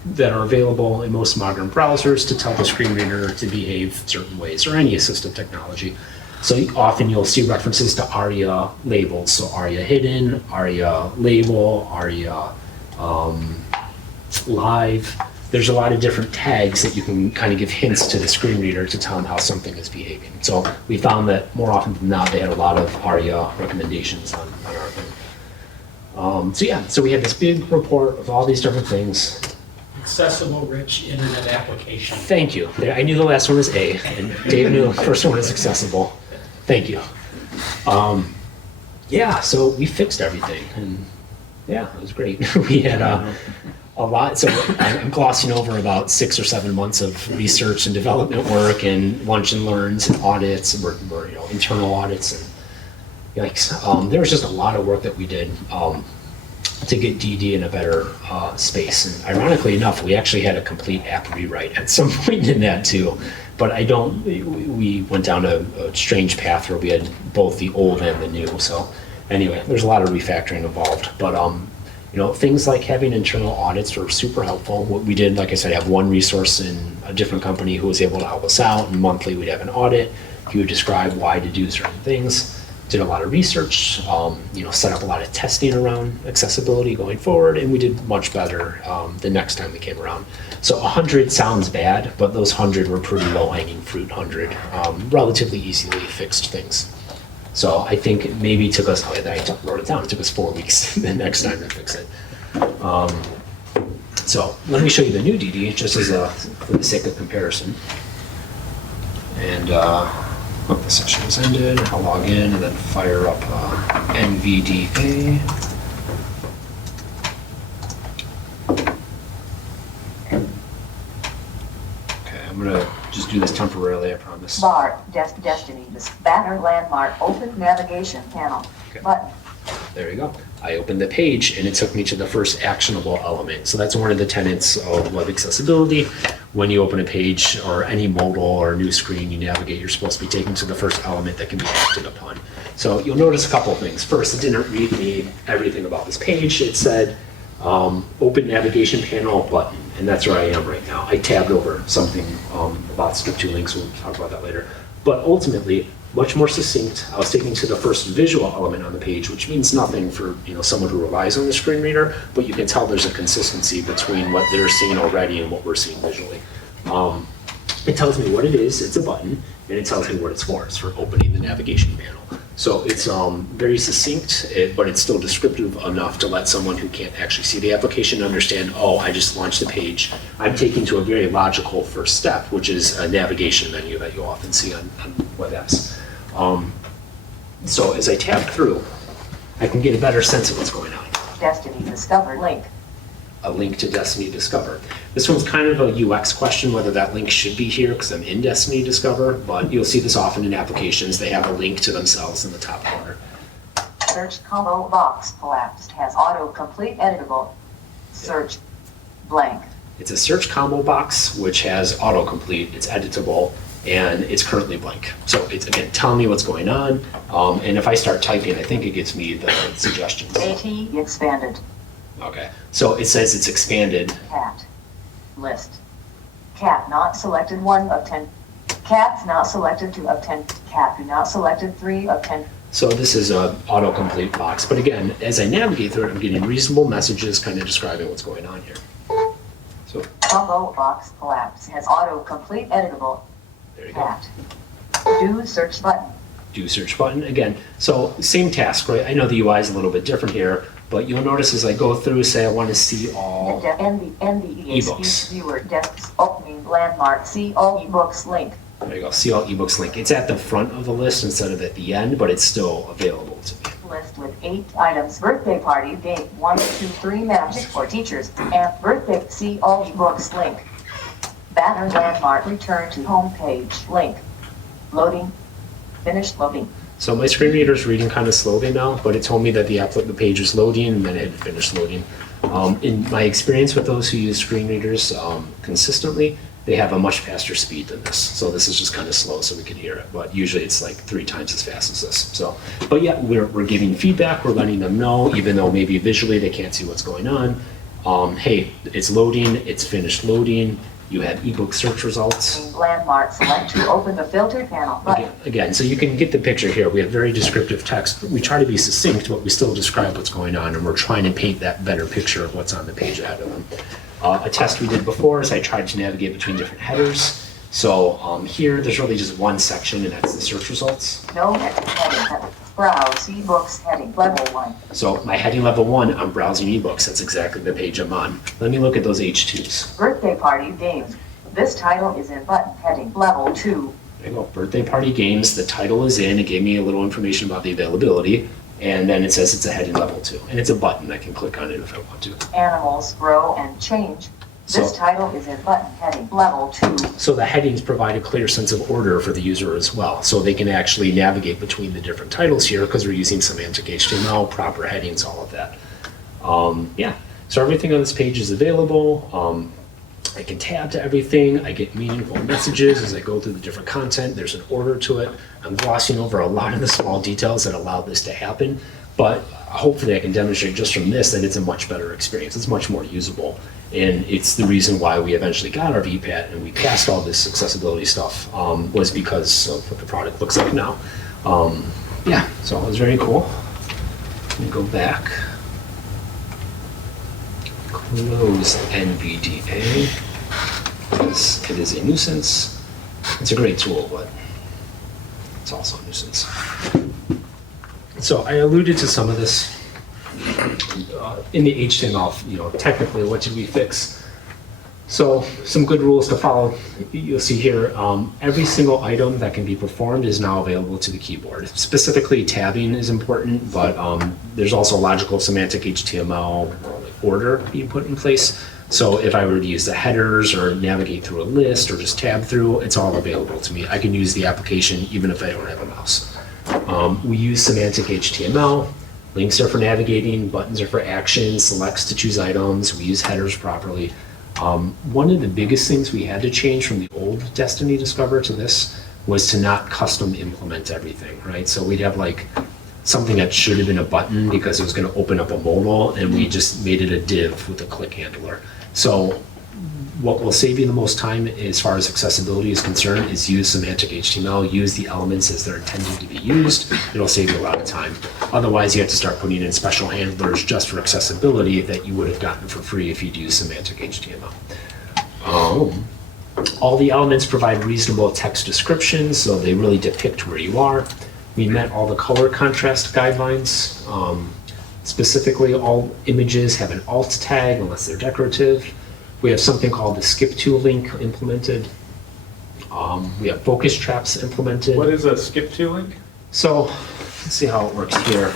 that are available in most modern browsers to tell the screen reader to behave certain ways, or any assistive technology. So often you'll see references to ARIA labels. So ARIA hidden, ARIA label, ARIA live. There's a lot of different tags that you can kind of give hints to the screen reader to tell them how something is behaving. So we found that more often than not, they had a lot of ARIA recommendations on our thing. So we had this big report of all these different things. Accessible, rich internet application. Thank you. I knew the last one was A, and Dave knew the first one was accessible. Thank you. So we fixed everything, and yeah, it was great. We had a lot. So I'm glossing over about 6 or 7 months of research and development work, and lunch and learns, and audits, and internal audits, and there was just a lot of work that we did to get DD in a better space. And ironically enough, we actually had a complete app rewrite at some point in that too. But we went down a strange path where we had both the old and the new. So anyway, there's a lot of refactoring involved. But things like having internal audits are super helpful. What we did, like I said, have one resource in a different company who was able to help us out, and monthly we'd have an audit. He would describe why to do certain things. Did a lot of research, set up a lot of testing around accessibility going forward, and we did much better the next time we came around. So 100 sounds bad, but those 100 were pretty low-hanging fruit 100, relatively easily fixed things. So I think it maybe took us, I wrote it down, it took us 4 weeks the next time to fix it. So let me show you the new DD, just as for the sake of comparison. And the session is ended, I'll log in and then fire up NVDA. Okay, I'm gonna just do this temporarily, I promise. Bar, Destiny, this banner, landmark, open navigation panel, Okay. button. There you go. I opened the page and it took me to the first actionable element. So that's one of the tenets of web accessibility. When you open a page or any mobile or new screen you navigate, you're supposed to be taken to the first element that can be acted upon. So you'll notice a couple of things. First, it didn't read me everything about this page. It said open navigation panel button, and that's where I am right now. I tabbed over something about skip to links. We'll talk about that later. But ultimately, much more succinct. I was taken to the first visual element on the page, which means nothing for someone who relies on the screen reader, but you can tell there's a consistency between what they're seeing already and what we're seeing visually. It tells me what it is, it's a button, and it tells me what it's for. It's for opening the navigation panel. So it's very succinct, but it's still descriptive enough to let someone who can't actually see the application understand, oh, I just launched the page. I'm taking to a very logical first step, which is a navigation menu that you often see on web apps. So as I tab through, I can get a better sense of what's going on. Destiny Discover link. A link to Destiny Discover. This one's kind of a UX question, whether that link should be here because I'm in Destiny Discover, but you'll see this often in applications. They have a link to themselves in the top corner. Search combo box collapsed, has autocomplete editable. Search blank. It's a search combo box, which has autocomplete, it's editable, and it's currently blank. So it's, again, telling me what's going on, and if I start typing, I think it gets me the suggestions. AT expanded. Okay, so it says it's expanded. Cat. List. Cat not selected 1 of 10. Cats not selected 2 of 10. Cat do not selected 3 of 10. So this is a autocomplete box, but again, as I navigate through it, I'm getting reasonable messages kind of describing what's going on here. So Combo box collapse, has autocomplete editable. there you go. Cat. Do search button. do search button again. So same task, right? I know the UI is a little bit different here, but you'll notice as I go through, say I want to see all ebooks. Viewer desks opening landmark. See all ebooks link. There you go, see all ebooks link. It's at the front of the list instead of at the end, but it's still available to me. List with 8 items. Birthday party date 1, 2, 3 maps for teachers and birthday. See all ebooks link. Banner landmark. Return to home page link. Loading. Finished loading. So my screen reader is reading kind of slowly now, but it told me that the page is loading and then it had finished loading. In my experience with those who use screen readers consistently, they have a much faster speed than this. So this is just kind of slow so we can hear it, but usually it's like 3 times as fast as this. So, but yeah, we're giving feedback, we're letting them know, even though maybe visually they can't see what's going on. Hey, it's loading, it's finished loading. You have ebook search results. Landmark. Select to open the filter panel. Again, so you can get the picture here. We have very descriptive text. We try to be succinct, but we still describe what's going on, and we're trying to paint that better picture of what's on the page ahead of them. A test we did before is I tried to navigate between different headers. So here, there's really just one section, and that's the search results. No heading. Browse ebooks heading level 1. So my heading level 1, I'm browsing ebooks. That's exactly the page I'm on. Let me look at those H2s. Birthday party games. This title is in button heading level 2. There you go, birthday party games. The title is in. It gave me a little information about the availability. And then it says it's a heading level 2. And it's a button. I can click on it if I want to. Animals grow and change. This title is in button heading level 2. So the headings provide a clear sense of order for the user as well. So they can actually navigate between the different titles here because we're using Semantic HTML, proper headings, all of that. Yeah, so everything on this page is available. I can tab to everything. I get meaningful messages as I go through the different content. There's an order to it. I'm glossing over a lot of the small details that allow this to happen, but hopefully I can demonstrate just from this that it's a much better experience. It's much more usable. And it's the reason why we eventually got our VPAT and we passed all this accessibility stuff was because of what the product looks like now. Yeah, so it was very cool. Let me go back. Close NVDA. Because it is a nuisance. It's a great tool, but it's also a nuisance. So I alluded to some of this in the HTML, technically, what did we fix? So some good rules to follow. You'll see here, every single item that can be performed is now available to the keyboard. Specifically, tabbing is important, but there's also logical semantic HTML order being put in place. So if I were to use the headers or navigate through a list or just tab through, it's all available to me. I can use the application even if I don't have a mouse. We use semantic HTML. Links are for navigating, buttons are for actions, selects to choose items. We use headers properly. One of the biggest things we had to change from the old Destiny Discover to this was to not custom implement everything, right? So we'd have like something that should have been a button because it was going to open up a mobile, and we just made it a div with a click handler. So what will save you the most time as far as accessibility is concerned is use semantic HTML, use the elements as they're intended to be used. It'll save you a lot of time. Otherwise, you have to start putting in special handlers just for accessibility that you would have gotten for free if you'd used semantic HTML. All the elements provide reasonable text descriptions, so they really depict where you are. We met all the color contrast guidelines. Specifically, all images have an alt tag unless they're decorative. We have something called the skip to link implemented. We have focus traps implemented. What is a skip to link? So let's see how it works here.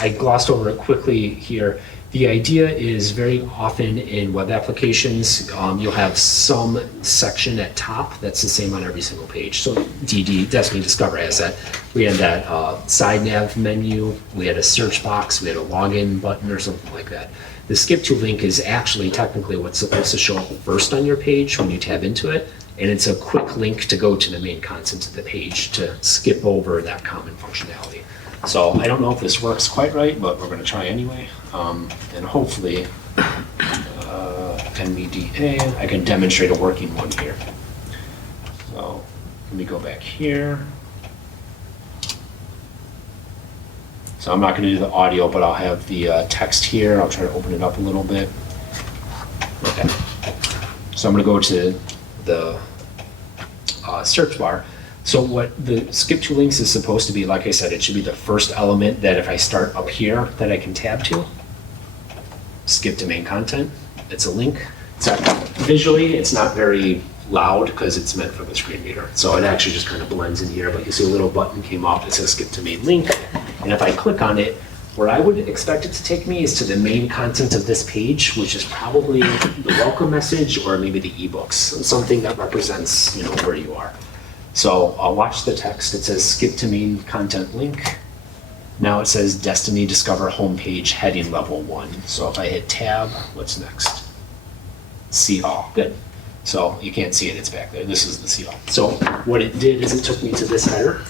I glossed over it quickly here. The idea is very often in web applications, you'll have some section at top that's the same on every single page. So Destiny Discover has that. We had that side nav menu, we had a search box, we had a login button or something like that. The skip to link is actually technically what's supposed to show up first on your page when you tab into it, and it's a quick link to go to the main content of the page to skip over that common functionality. So I don't know if this works quite right, but we're going to try anyway, and hopefully NVDA, I can demonstrate a working one here. So let me go back here. So I'm not going to do the audio, but I'll have the text here. I'll try to open it up a little bit. Okay. So I'm going to go to the search bar. So what the skip to links is supposed to be, like I said, it should be the first element that if I start up here that I can tab to. Skip to main content, it's a link. Visually, it's not very loud because it's meant for the screen reader. So it actually just kind of blends in here, but you see a little button came up that says skip to main link. And if I click on it, where I would expect it to take me is to the main content of this page, which is probably the welcome message or maybe the ebooks, something that represents, where you are. So I'll watch the text. It says skip to main content link. Now it says Destiny Discover homepage heading level 1. So if I hit tab, what's next? See all. Good. So you can't see it, it's back there. This is the see all. So what it did is it took me to this header,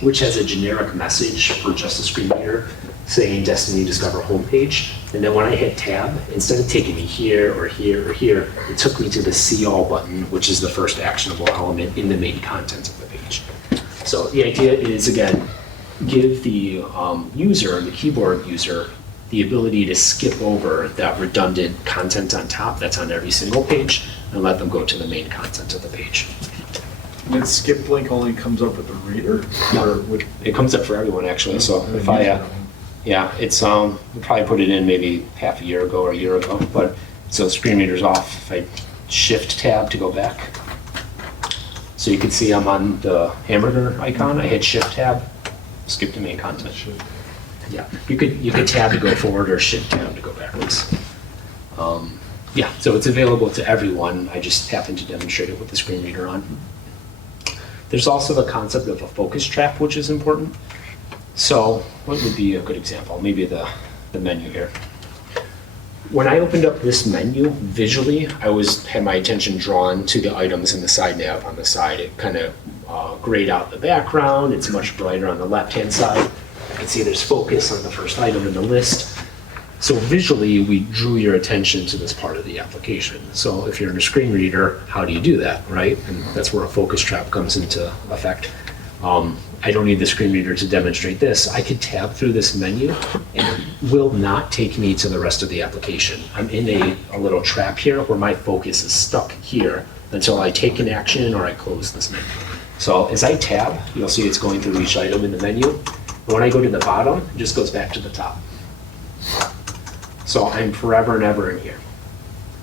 which has a generic message for just a screen reader saying Destiny Discover homepage. And then when I hit tab, instead of taking me here or here or here, it took me to the see all button, which is the first actionable element in the main content of the page. So the idea is, again, give the user, the keyboard user, the ability to skip over that redundant content on top that's on every single page and let them go to the main content of the page. And that skip link only comes up with the reader? No. Or with, It comes up for everyone, actually. So if I, it's, we probably put it in maybe half a year ago or a year ago, but so the screen reader's off. If I shift tab to go back, so you can see I'm on the hamburger icon. I hit shift tab, skip to main content. Yeah, you could tab to go forward or shift tab to go backwards. Yeah, so it's available to everyone. I just happened to demonstrate it with the screen reader on. There's also the concept of a focus trap, which is important. So what would be a good example? Maybe the menu here. When I opened up this menu, visually, I had my attention drawn to the items in the side nav on the side. It kind of grayed out the background. It's much brighter on the left-hand side. I can see there's focus on the first item in the list. So visually, we drew your attention to this part of the application. So if you're in a screen reader, how do you do that, right? And that's where a focus trap comes into effect. I don't need the screen reader to demonstrate this. I could tab through this menu and it will not take me to the rest of the application. I'm in a little trap here where my focus is stuck here until I take an action or I close this menu. So as I tab, you'll see it's going through each item in the menu. And when I go to the bottom, it just goes back to the top. So I'm forever and ever in here,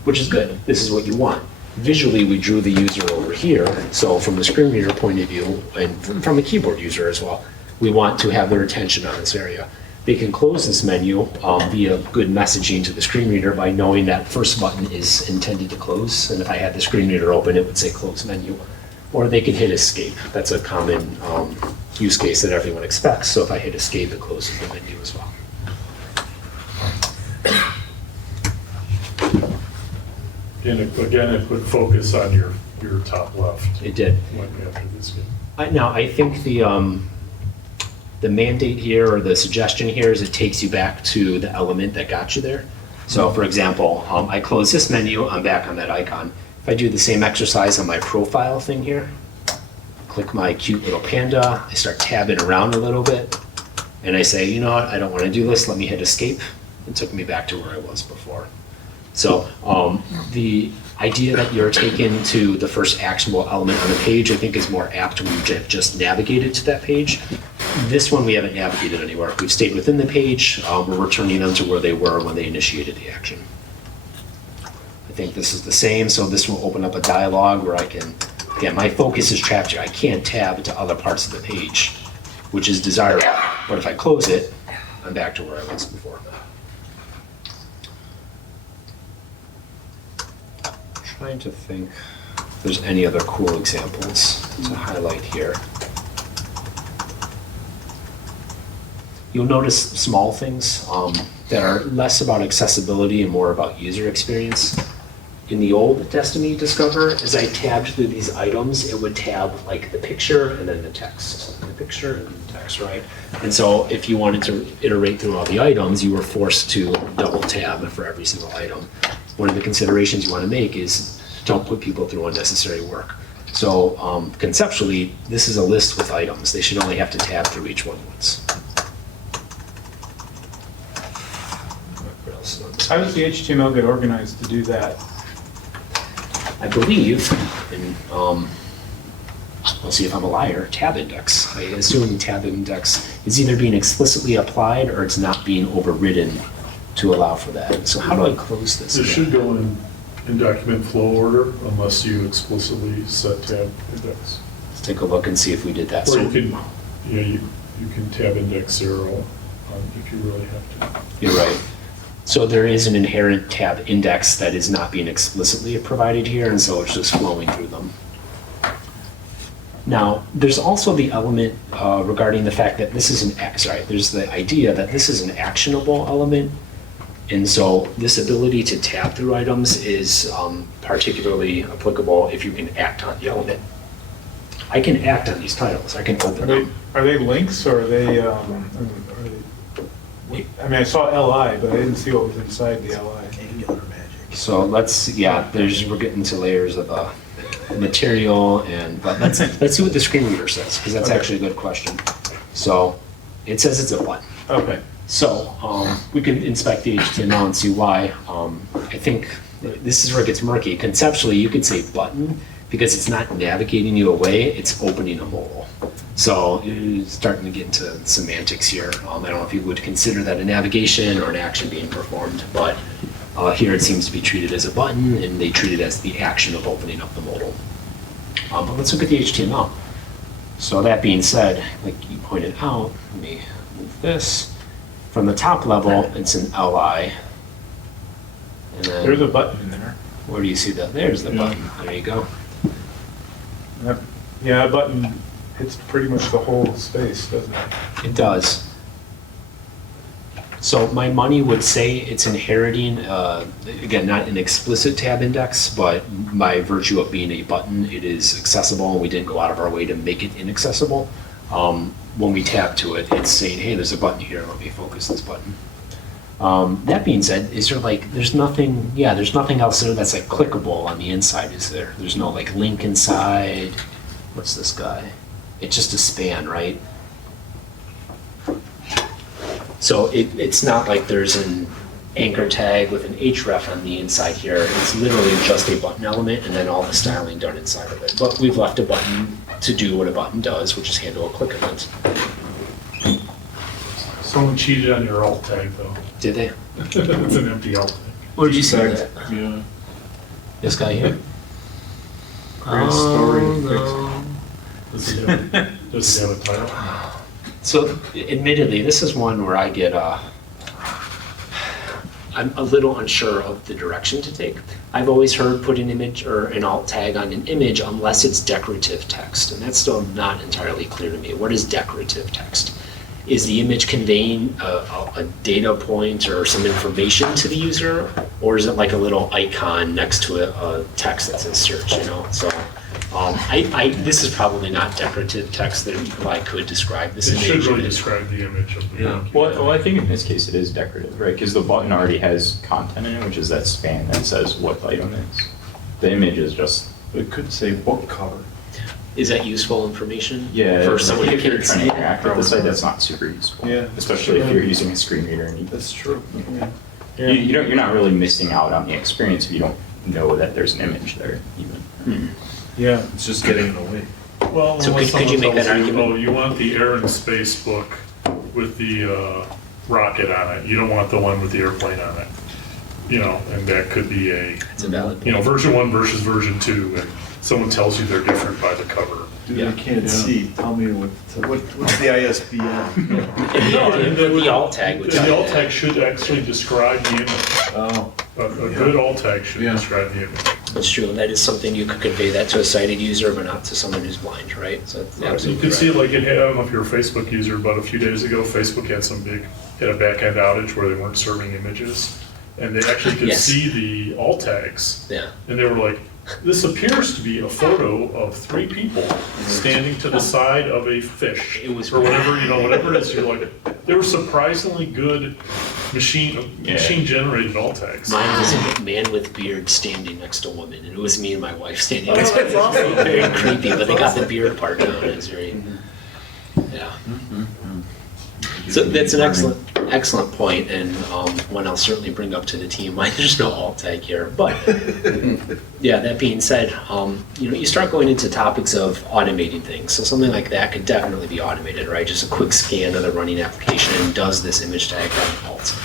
which is good. This is what you want. Visually, we drew the user over here. So from the screen reader point of view, and from a keyboard user as well, we want to have their attention on this area. They can close this menu via good messaging to the screen reader by knowing that first button is intended to close. And if I had the screen reader open, it would say close menu. Or they could hit escape. That's a common use case that everyone expects. So if I hit escape, it closes the menu as well. Again, it put focus on your top left. It did. After this game. Now, I think the mandate here or the suggestion here is it takes you back to the element that got you there. So for example, I close this menu, I'm back on that icon. If I do the same exercise on my profile thing here, click my cute little panda, I start tabbing around a little bit, and I say, you know what, I don't want to do this, let me hit escape. It took me back to where I was before. So the idea that you're taken to the first actionable element on the page, I think is more apt when you have just navigated to that page. This one we haven't navigated anywhere. We've stayed within the page. We're returning them to where they were when they initiated the action. I think this is the same. So this will open up a dialog where I can, again, my focus is trapped here. I can't tab to other parts of the page, which is desirable. But if I close it, I'm back to where I was before. Trying to think if there's any other cool examples to highlight here. You'll notice small things that are less about accessibility and more about user experience. In the old Destiny Discover, as I tabbed through these items, it would tab like the picture and then the text, the picture and the text, right? And so if you wanted to iterate through all the items, you were forced to double tab for every single item. One of the considerations you want to make is don't put people through unnecessary work. So conceptually, this is a list with items. They should only have to tab through each one once. What else? How does the HTML get organized to do that? I believe in, well, We'll see if I'm a liar. Tab index. I assume tab index is either being explicitly applied or it's not being overridden to allow for that. So how do I close this? It again? should go in document flow order unless you explicitly set tab index. Let's take a look and see if we did that. Or So you can, you can tab index 0 if you really have to. you're right. So there is an inherent tab index that is not being explicitly provided here, and so it's just flowing through them. Now, there's also the element regarding the fact that this is there's the idea that this is an actionable element. And so this ability to tab through items is particularly applicable if you can act on the element. I can act on these titles. I can open them. Are they links or are they, I mean, I saw LI, but I didn't see what was inside the LI. Angular magic. So we're getting to layers of material, but let's see what the screen reader says, because that's actually a good question. So it says it's a button. Okay. So we can inspect the HTML and see why. I think this is where it gets murky. Conceptually, you could say button because it's not navigating you away, it's opening a modal. So you're starting to get into semantics here. I don't know if you would consider that a navigation or an action being performed, but here it seems to be treated as a button, and they treat it as the action of opening up the modal. But let's look at the HTML. So that being said, like you pointed out, let me move this. From the top level, it's an LI. And then, There's a button in there. where do you see that? There's the button. There you go. Yeah, a button hits pretty much the whole space, doesn't it? It does. So my money would say it's inheriting, again, not an explicit tab index, but by virtue of being a button, it is accessible, and we didn't go out of our way to make it inaccessible. When we tap to it, it's saying, hey, there's a button here, let me focus this button. That being said, is there there's nothing else there that's like clickable on the inside, is there? There's no like link inside. What's this guy? It's just a span, right? So it's not like there's an anchor tag with an href on the inside here. It's literally just a button element and then all the styling done inside of it. But we've left a button to do what a button does, which is handle a click event. Someone cheated on your alt tag though. Did they? It's an empty alt tag. Where did you see that? Yeah. This guy here? Great story. no. Does it have a title? So, admittedly, this is one where I get, I'm a little unsure of the direction to take. I've always heard put an image or an alt tag on an image unless it's decorative text, and that's still not entirely clear to me. What is decorative text? Is the image conveying a data point or some information to the user, or is it like a little icon next to a text that says search, So this is probably not decorative text that I could describe this It image. should really describe the image of the document. Well, I think in this case it is decorative, right? Because the button already has content in it, which is that span that says what the item is. The image is just, It could say book cover. Is that useful information? yeah, For someone who if you're can't trying see to it? interact with the site, that's not super useful. Yeah. Especially if you're using a screen reader and That's true. Yeah. you're not really missing out on the experience if you don't know that there's an image there even. Yeah. It's just getting in the way. Well, So unless could you someone make that tells you, argument? oh, you want the air and space book with the rocket on it. You don't want the one with the airplane on it. And that could be It's a valid point. version 1 versus version 2, and someone tells you they're different by the cover. Dude, Yeah. I can't see. Tell me what's the ISBN? The alt tag would The tell you alt that. tag should actually describe the image. Oh, A good alt tag should Yeah. describe the image. That's true. That is something you could convey that to a sighted user, but not to someone who's blind, right? So that's You absolutely could see it correct. like, I don't know if you're a Facebook user, but a few days ago, Facebook had a back-end outage where they weren't serving images. And they actually could Yes. see the alt tags. Yeah. And they were like, this appears to be a photo of 3 people standing to the side of a fish. It was- or whatever, whatever it is. You're like, they were surprisingly good machine-generated alt tags. Mine was a man with beard standing next to a woman, and it was me and my wife standing next to him. Very creepy, but they got the beard part down. It was very, yeah. So that's an excellent excellent point, and one I'll certainly bring up to the team. Why there's no alt tag here, but yeah. That being said, you start going into topics of automating things. So something like that could definitely be automated, right? Just a quick scan of the running application and does this image tag have alt?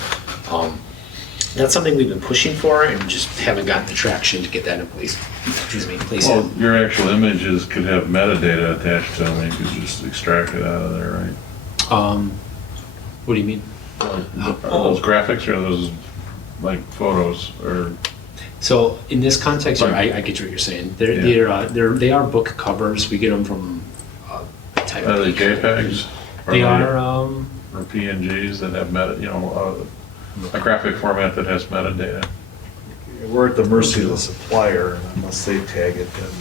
That's something we've been pushing for and just haven't gotten the traction to get that in place. Excuse me, place Well, in. your actual images could have metadata attached to them, and you could just extract it out of there, right? What do you mean? Are those graphics or are those like photos or? So in this context, I get what you're saying. They are book covers. We get them from type. Are they JPEGs? They are. Or PNGs that have a graphic format that has metadata. We're at the mercy of the supplier, and unless they tag it, then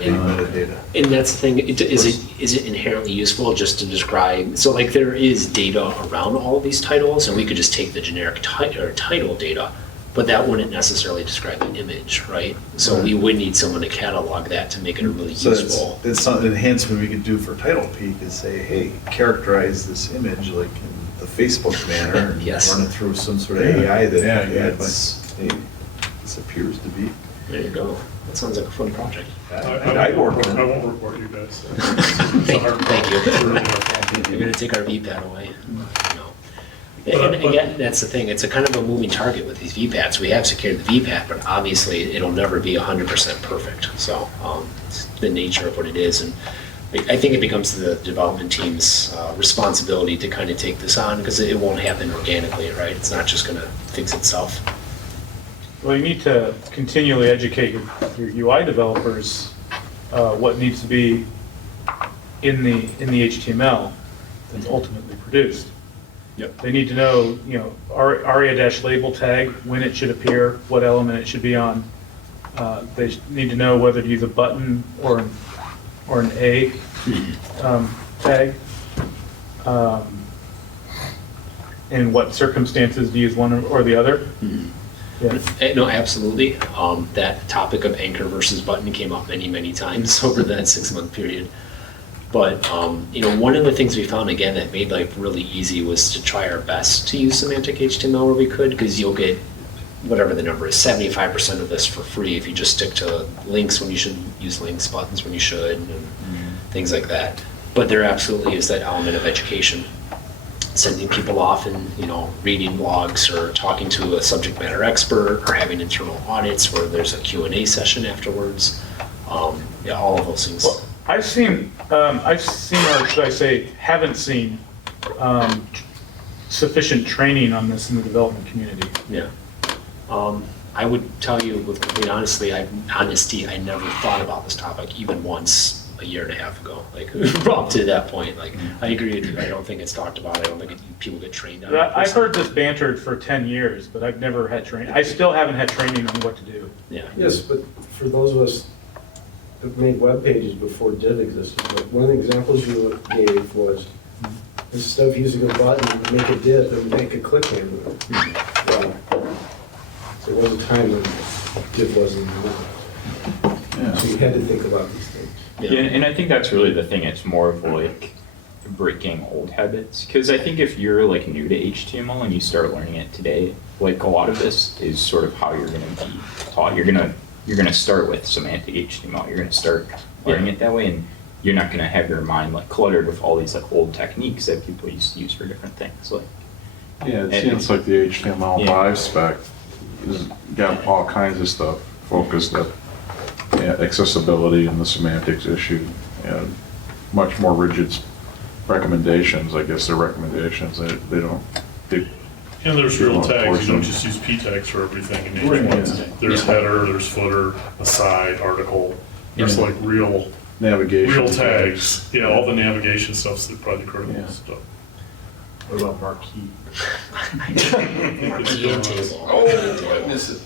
any metadata. And that's the thing. Is it inherently useful just to describe? So like there is data around all of these titles, and we could just take the generic title data, but that wouldn't necessarily describe the image, right? So we would need someone to catalog that to make it really So useful. it's an enhancement we could do for Title Peak is say, hey, characterize this image like in the Facebook manner. And Yes. run it through some sort of AI that Yeah, adds, hey, this appears to be. There you go. That sounds like a fun project. I'd work on I it. won't report you guys. Thank you. You're gonna take our VPAT away. No. And again, that's the thing. It's a kind of a moving target with these VPATs. We have secured the VPAT, but obviously it'll never be 100% perfect. So it's the nature of what it is, and I think it becomes the development team's responsibility to kind of take this on because it won't happen organically, right? It's not just going to fix itself. Well, you need to continually educate your UI developers what needs to be in the HTML that's ultimately produced. Yep. They need to know, ARIA-label tag, when it should appear, what element it should be on. They need to know whether to use a button or an A tag. In what circumstances do you use one or the other? Yeah. No, absolutely. That topic of anchor versus button came up many, many times over that 6-month period. But one of the things we found again that made life really easy was to try our best to use Semantic HTML where we could, because you'll get whatever the number is, 75% of this for free if you just stick to links when you should use links, buttons when you should, and things like that. But there absolutely is that element of education. Sending people off and reading blogs or talking to a subject matter expert or having internal audits where there's a Q&A session afterwards. All of those things. Well, I've seen, or should I say, haven't seen sufficient training on this in the development community. Yeah. I would tell you with complete honesty, I never thought about this topic even once a year and a half ago. Like up to that point, I agree with you. I don't think it's talked about. I don't think people get trained on it. I've heard this bantered for 10 years, but I've never had training. I still haven't had training on what to do. Yeah. Yes, but for those of us that made web pages before div existed, like one of the examples you gave was instead of using a button, make a div and make a click handler. Well, there was a time when div wasn't enough. So you had to think about these things. Yeah, and I think that's really the thing. It's more of like breaking old habits. Because I think if you're like new to HTML and you start learning it today, like a lot of this is sort of how you're going to be taught. You're gonna start with Semantic HTML. You're gonna start learning it that way, and you're not gonna have your mind like cluttered with all these like old techniques that people used to use for different things. Like It seems like the HTML5 spec has got all kinds of stuff focused at accessibility and the semantics issue, and much more rigid recommendations. I guess they're recommendations. They don't. And there's real tags, you don't Portion. just use P tags for everything in H1. There's header, there's footer, aside, article, there's like real Navigation. tags. Yeah, all the navigation stuff's probably the critical Yeah. stuff. What about marquee? Marquee and table. Oh, I miss it.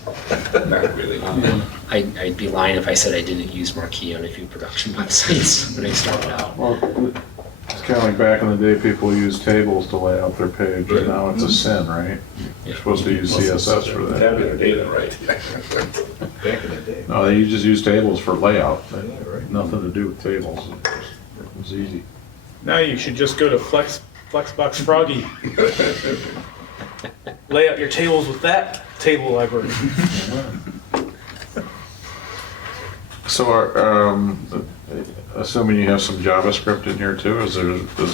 Not really. I'd be lying if I said I didn't use Marquee on a few production websites when I started out. Well, it's kind of like back in the day, people used tables to lay out their page, and now it's a sin, right? You're supposed to use CSS for that. Tabular data, right? Back in the day. No, you just use tables for layout. They Yeah, right. Nothing to do with tables. It was easy. Now you should just go to Flexbox Froggy. Lay out your tables with that table library. So, assuming you have some JavaScript in here too, is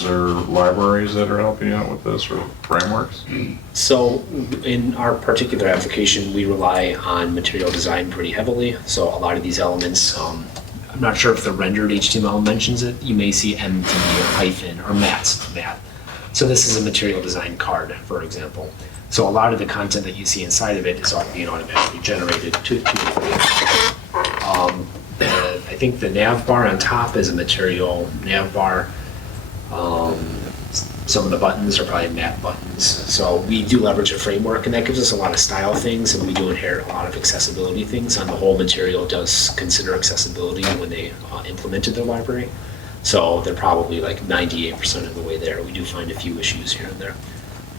there libraries that are helping you out with this or frameworks? So in our particular application, we rely on material design pretty heavily. So a lot of these elements, I'm not sure if the rendered HTML mentions it. You may see MD hyphen or mat. So this is a material design card, for example. So a lot of the content that you see inside of it is being automatically generated to I think the nav bar on top is a material nav bar. Some of the buttons are probably mat buttons. So we do leverage a framework, and that gives us a lot of style things, and we do inherit a lot of accessibility things. On the whole, material does consider accessibility when they implemented their library. So they're probably like 98% of the way there. We do find a few issues here and there.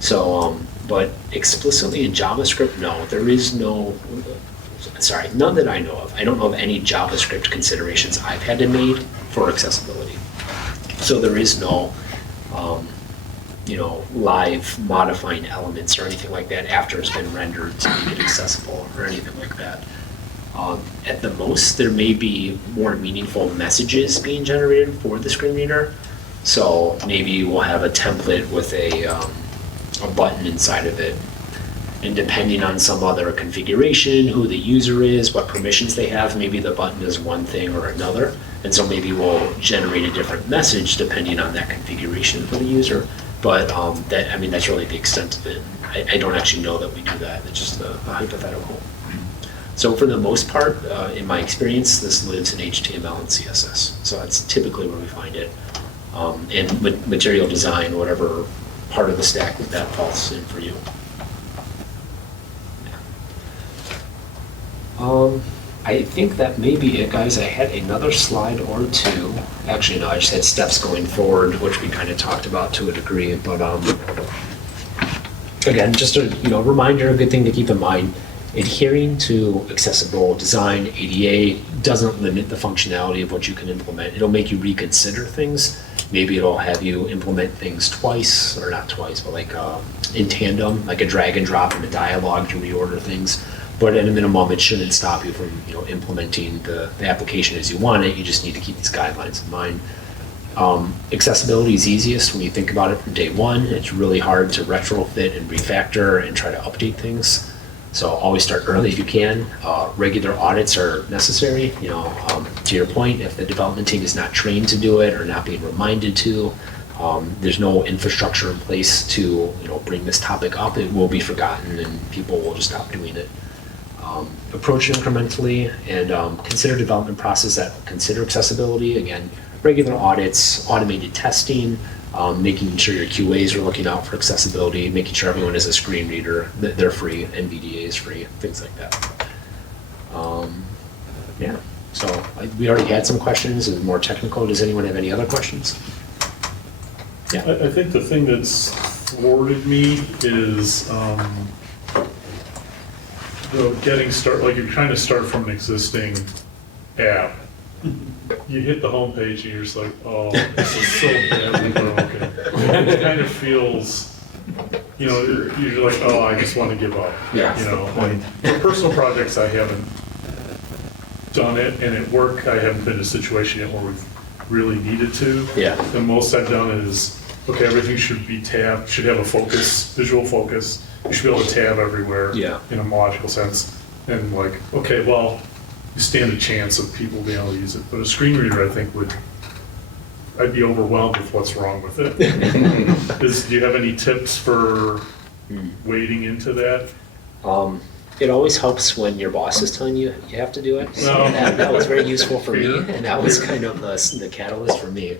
So, but explicitly in JavaScript, no, there is no, none that I know of. I don't know of any JavaScript considerations I've had to make for accessibility. So there is no, live modifying elements or anything like that after it's been rendered to make it accessible or anything like that. At the most, there may be more meaningful messages being generated for the screen reader. So maybe we'll have a template with a button inside of it. And depending on some other configuration, who the user is, what permissions they have, maybe the button is one thing or another. And so maybe we'll generate a different message depending on that configuration for the user. But that's really the extent of it. I don't actually know that we do that. It's just a hypothetical. So for the most part, in my experience, this lives in HTML and CSS. So that's typically where we find it. And material design, whatever part of the stack that falls in for you. I think that may be it, guys. I had another slide or two. Actually, no, I just had steps going forward, which we kind of talked about to a degree. But again, just a reminder, a good thing to keep in mind. Adhering to accessible design, ADA, doesn't limit the functionality of what you can implement. It'll make you reconsider things. Maybe it'll have you implement things twice, or not twice, but like in tandem, like a drag and drop in a dialogue to reorder things. But at a minimum, it shouldn't stop you from implementing the application as you want it. You just need to keep these guidelines in mind. Accessibility is easiest when you think about it from day one. It's really hard to retrofit and refactor and try to update things. So always start early if you can. Regular audits are necessary. To your point, if the development team is not trained to do it or not being reminded to, there's no infrastructure in place to bring this topic up. It will be forgotten and people will just stop doing it. Approach incrementally and consider development process that consider accessibility. Again, regular audits, automated testing, making sure your QAs are looking out for accessibility, making sure everyone is a screen reader, that they're free, NVDA is free, things like that. So we already had some questions and more technical. Does anyone have any other questions? Yeah. I think the thing that's thwarted me is getting started, like you're trying to start from an existing app. You hit the home page and you're just like, oh, this is so badly broken. It kind of feels, you're like, oh, I just want to give up. Yeah. And for personal projects, I haven't done it, and at work, I haven't been in a situation yet where we've really needed to. Yeah. The most I've done is, okay, everything should be tabbed, should have a focus, visual focus. You should be able to tab everywhere in a logical sense. And like, okay, well, you stand a chance of people being able to use it. But a screen reader, I think, I'd be overwhelmed with what's wrong with it. Do you have any tips for wading into that? It always helps when your boss is telling you you have to do it. So that was very useful for me, and that was kind of the catalyst for me,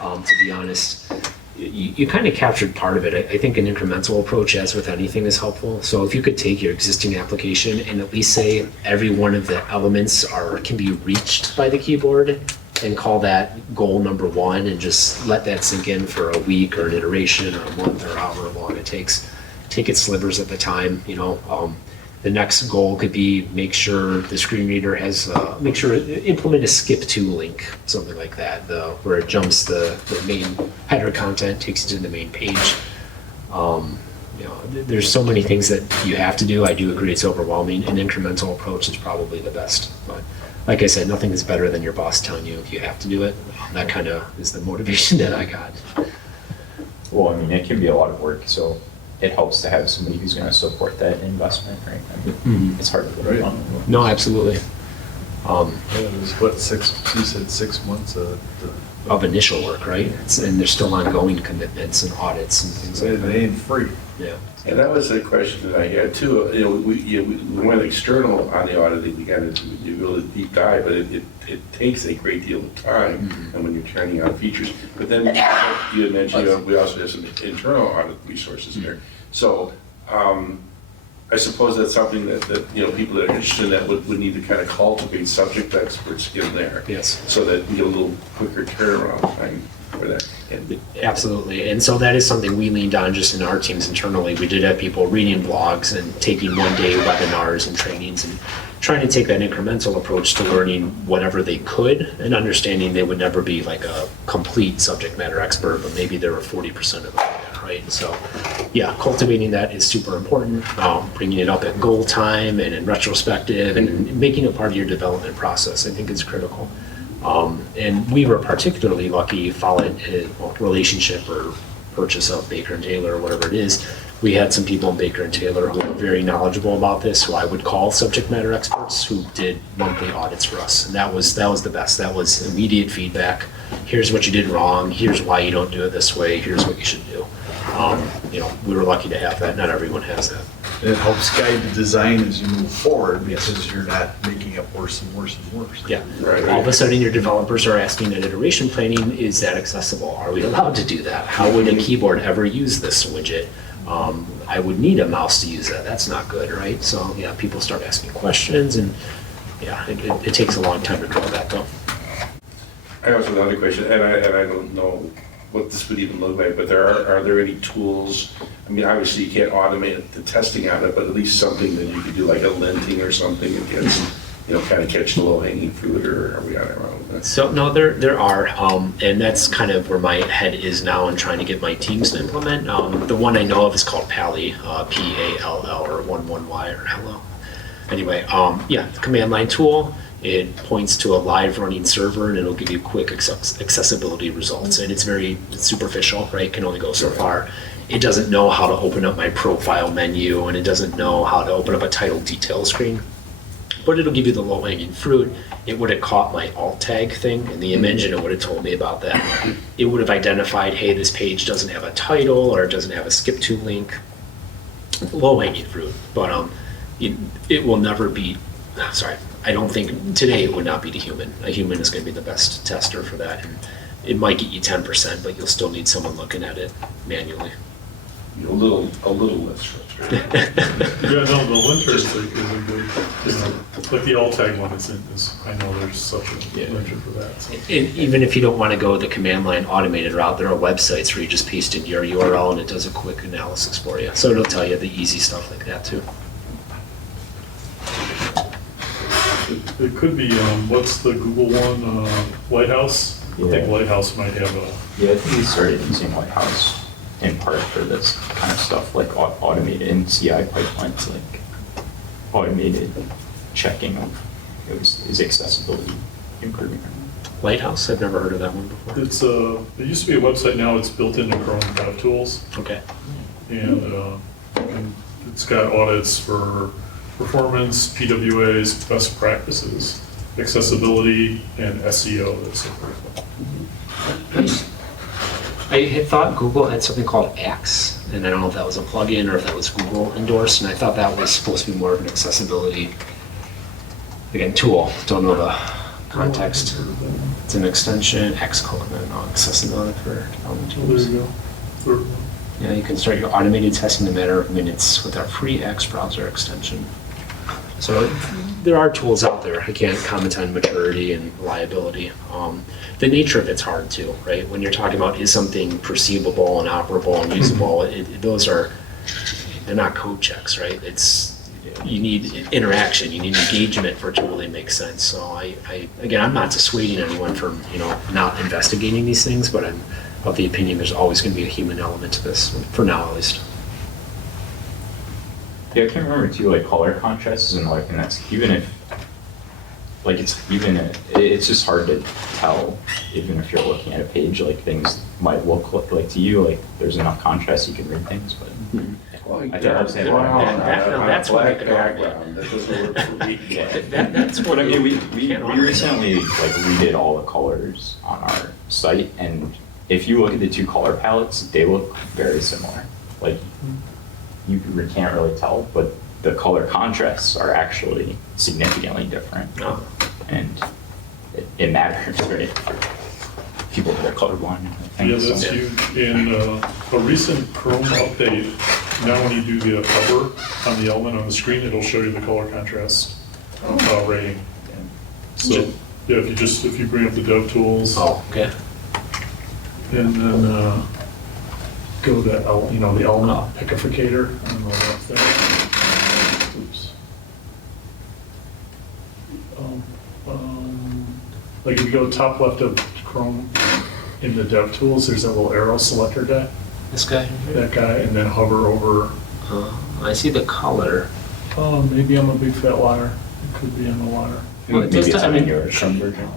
to be honest. You kind of captured part of it. I think an incremental approach, as with anything, is helpful. So if you could take your existing application and at least say every one of the elements can be reached by the keyboard, and call that goal number one, and just let that sink in for a week or an iteration or a month or however long it takes. Take it slivers at the time. The next goal could be make sure the screen reader has, implement a skip to link, something like that, where it jumps the main header content, takes it to the main page. There's so many things that you have to do. I do agree it's overwhelming. An incremental approach is probably the best. But like I said, nothing is better than your boss telling you if you have to do it. That kind of is the motivation that I got. Well, I mean, it can be a lot of work, so it helps to have somebody who's going to support that investment, right? I mean, It's hard to Right. No, absolutely. Yeah, it was what, you said 6 months Of initial work, right? And there's still ongoing commitments and audits and things like it that. ain't free. Yeah. And that was the question that I had too. We went external on the auditing. We got into a really deep dive, but it takes a great deal of time. And when you're trying out features, but then you had mentioned we also have some internal audit resources there. So I suppose that's something that people that are interested in that would need to kind of cultivate subject experts in there. Yes. So that you get a little quicker turnaround time for that. Absolutely. And so that is something we leaned on just in our teams internally. We did have people reading blogs and taking one-day webinars and trainings and trying to take that incremental approach to learning whatever they could and understanding they would never be like a complete subject matter expert, but maybe there were 40% of them, right? So yeah, cultivating that is super important. Bringing it up at goal time and in retrospective and making it part of your development process, I think is critical. And we were particularly lucky, Follett, relationship or purchase of Baker and Taylor or whatever it is. We had some people in Baker and Taylor who were very knowledgeable about this, who I would call subject matter experts, who did monthly audits for us. And that was the best. That was immediate feedback. Here's what you did wrong. Here's why you don't do it this way. Here's what you should do. We were lucky to have that. Not everyone has that. It helps guide the design as you move forward because you're not making it worse and worse and worse. Yeah. Right. All of a sudden, your developers are asking at iteration planning, is that accessible? Are we allowed to do that? How would a keyboard ever use this widget? I would need a mouse to use that. That's not good, right? So yeah, people start asking questions, and yeah, it takes a long time to grow that though. I also have another question, and I don't know what this would even look like, but are there any tools? I mean, obviously you can't automate the testing on it, but at least something that you could do like a linting or something and get, kind of catch the low hanging fruit, or are we on our own? So no, there are, and that's kind of where my head is now in trying to get my teams to implement. The one I know of is called Pally, P-A-L-L or 11Y or hello. Anyway, yeah, the command line tool. It points to a live running server and it'll give you quick accessibility results. And it's very superficial, right? It can only go so far. It doesn't know how to open up my profile menu and it doesn't know how to open up a title detail screen. But it'll give you the low hanging fruit. It would have caught my alt tag thing in the image and it would have told me about that. It would have identified, hey, this page doesn't have a title or it doesn't have a skip to link. Low hanging fruit. But it will never be, sorry. I don't think today it would not be a human. A human is going to be the best tester for that. And it might get you 10%, but you'll still need someone looking at it manually. A little less frustrating. Yeah, no, the linter is a good, like the alt tag one I know there's such a linter for that. So. And even if you don't want to go the command line automated route, there are websites where you just paste in your URL and it does a quick analysis for you. So it'll tell you the easy stuff like that too. It could be, what's the Google one, Lighthouse? I think Lighthouse might have a... Yeah, I think we started using Lighthouse in part for this kind of stuff, like automated in CI pipelines, like automated checking of is accessibility improving. Lighthouse, I've never heard of that one before. It's it used to be a website, now it's built into Chrome DevTools. Okay. And it's got audits for performance, PWAs, best practices, accessibility, and SEO. That's Nice. I had thought Google had something called Axe, and I don't know if that was a plugin or if that was Google endorsed, and I thought that was supposed to be more of an accessibility, again, tool. Don't know the context. It's an extension, accessibility for development There tools. you go. Yeah, you can start your automated testing in a matter of minutes with our free X browser extension. So there are tools out there. I can't comment on maturity and reliability. The nature of it's hard too, right? When you're talking about is something perceivable and operable and usable, they're not code checks, right? you need interaction, you need engagement for it to really make sense. So again, I'm not dissuading anyone from, not investigating these things, but I'm of the opinion there's always going to be a human element to this, for now at least. Yeah, I can remember too, like color contrasts and like, and that's even if, like it's just hard to tell, even if you're looking at a page, like things might look like to you, like there's enough contrast you can read things, but I think I'll say that's what I could background, that doesn't work for me. That's what I mean, we recently like redid all the colors on our site, and if you look at the two color palettes, they look very similar. Like you can't really tell, but the color contrasts are actually significantly different. Oh. And it matters, right? For people that are colorblind. Yeah, that's huge. In a recent Chrome update, now when you do the hover on the element on the screen, it'll show you the color contrast rating. So yeah, if you bring up the DevTools. Oh, okay. And then go to the element pickificator on the left there. Oops. Like if you go top left of Chrome in the DevTools, there's that little arrow selector guy. This guy? That guy, and then hover over. I see the color. Oh, maybe I'm a big fat liar. It could be I'm a liar. Well, it just doesn't mean your Chrome version.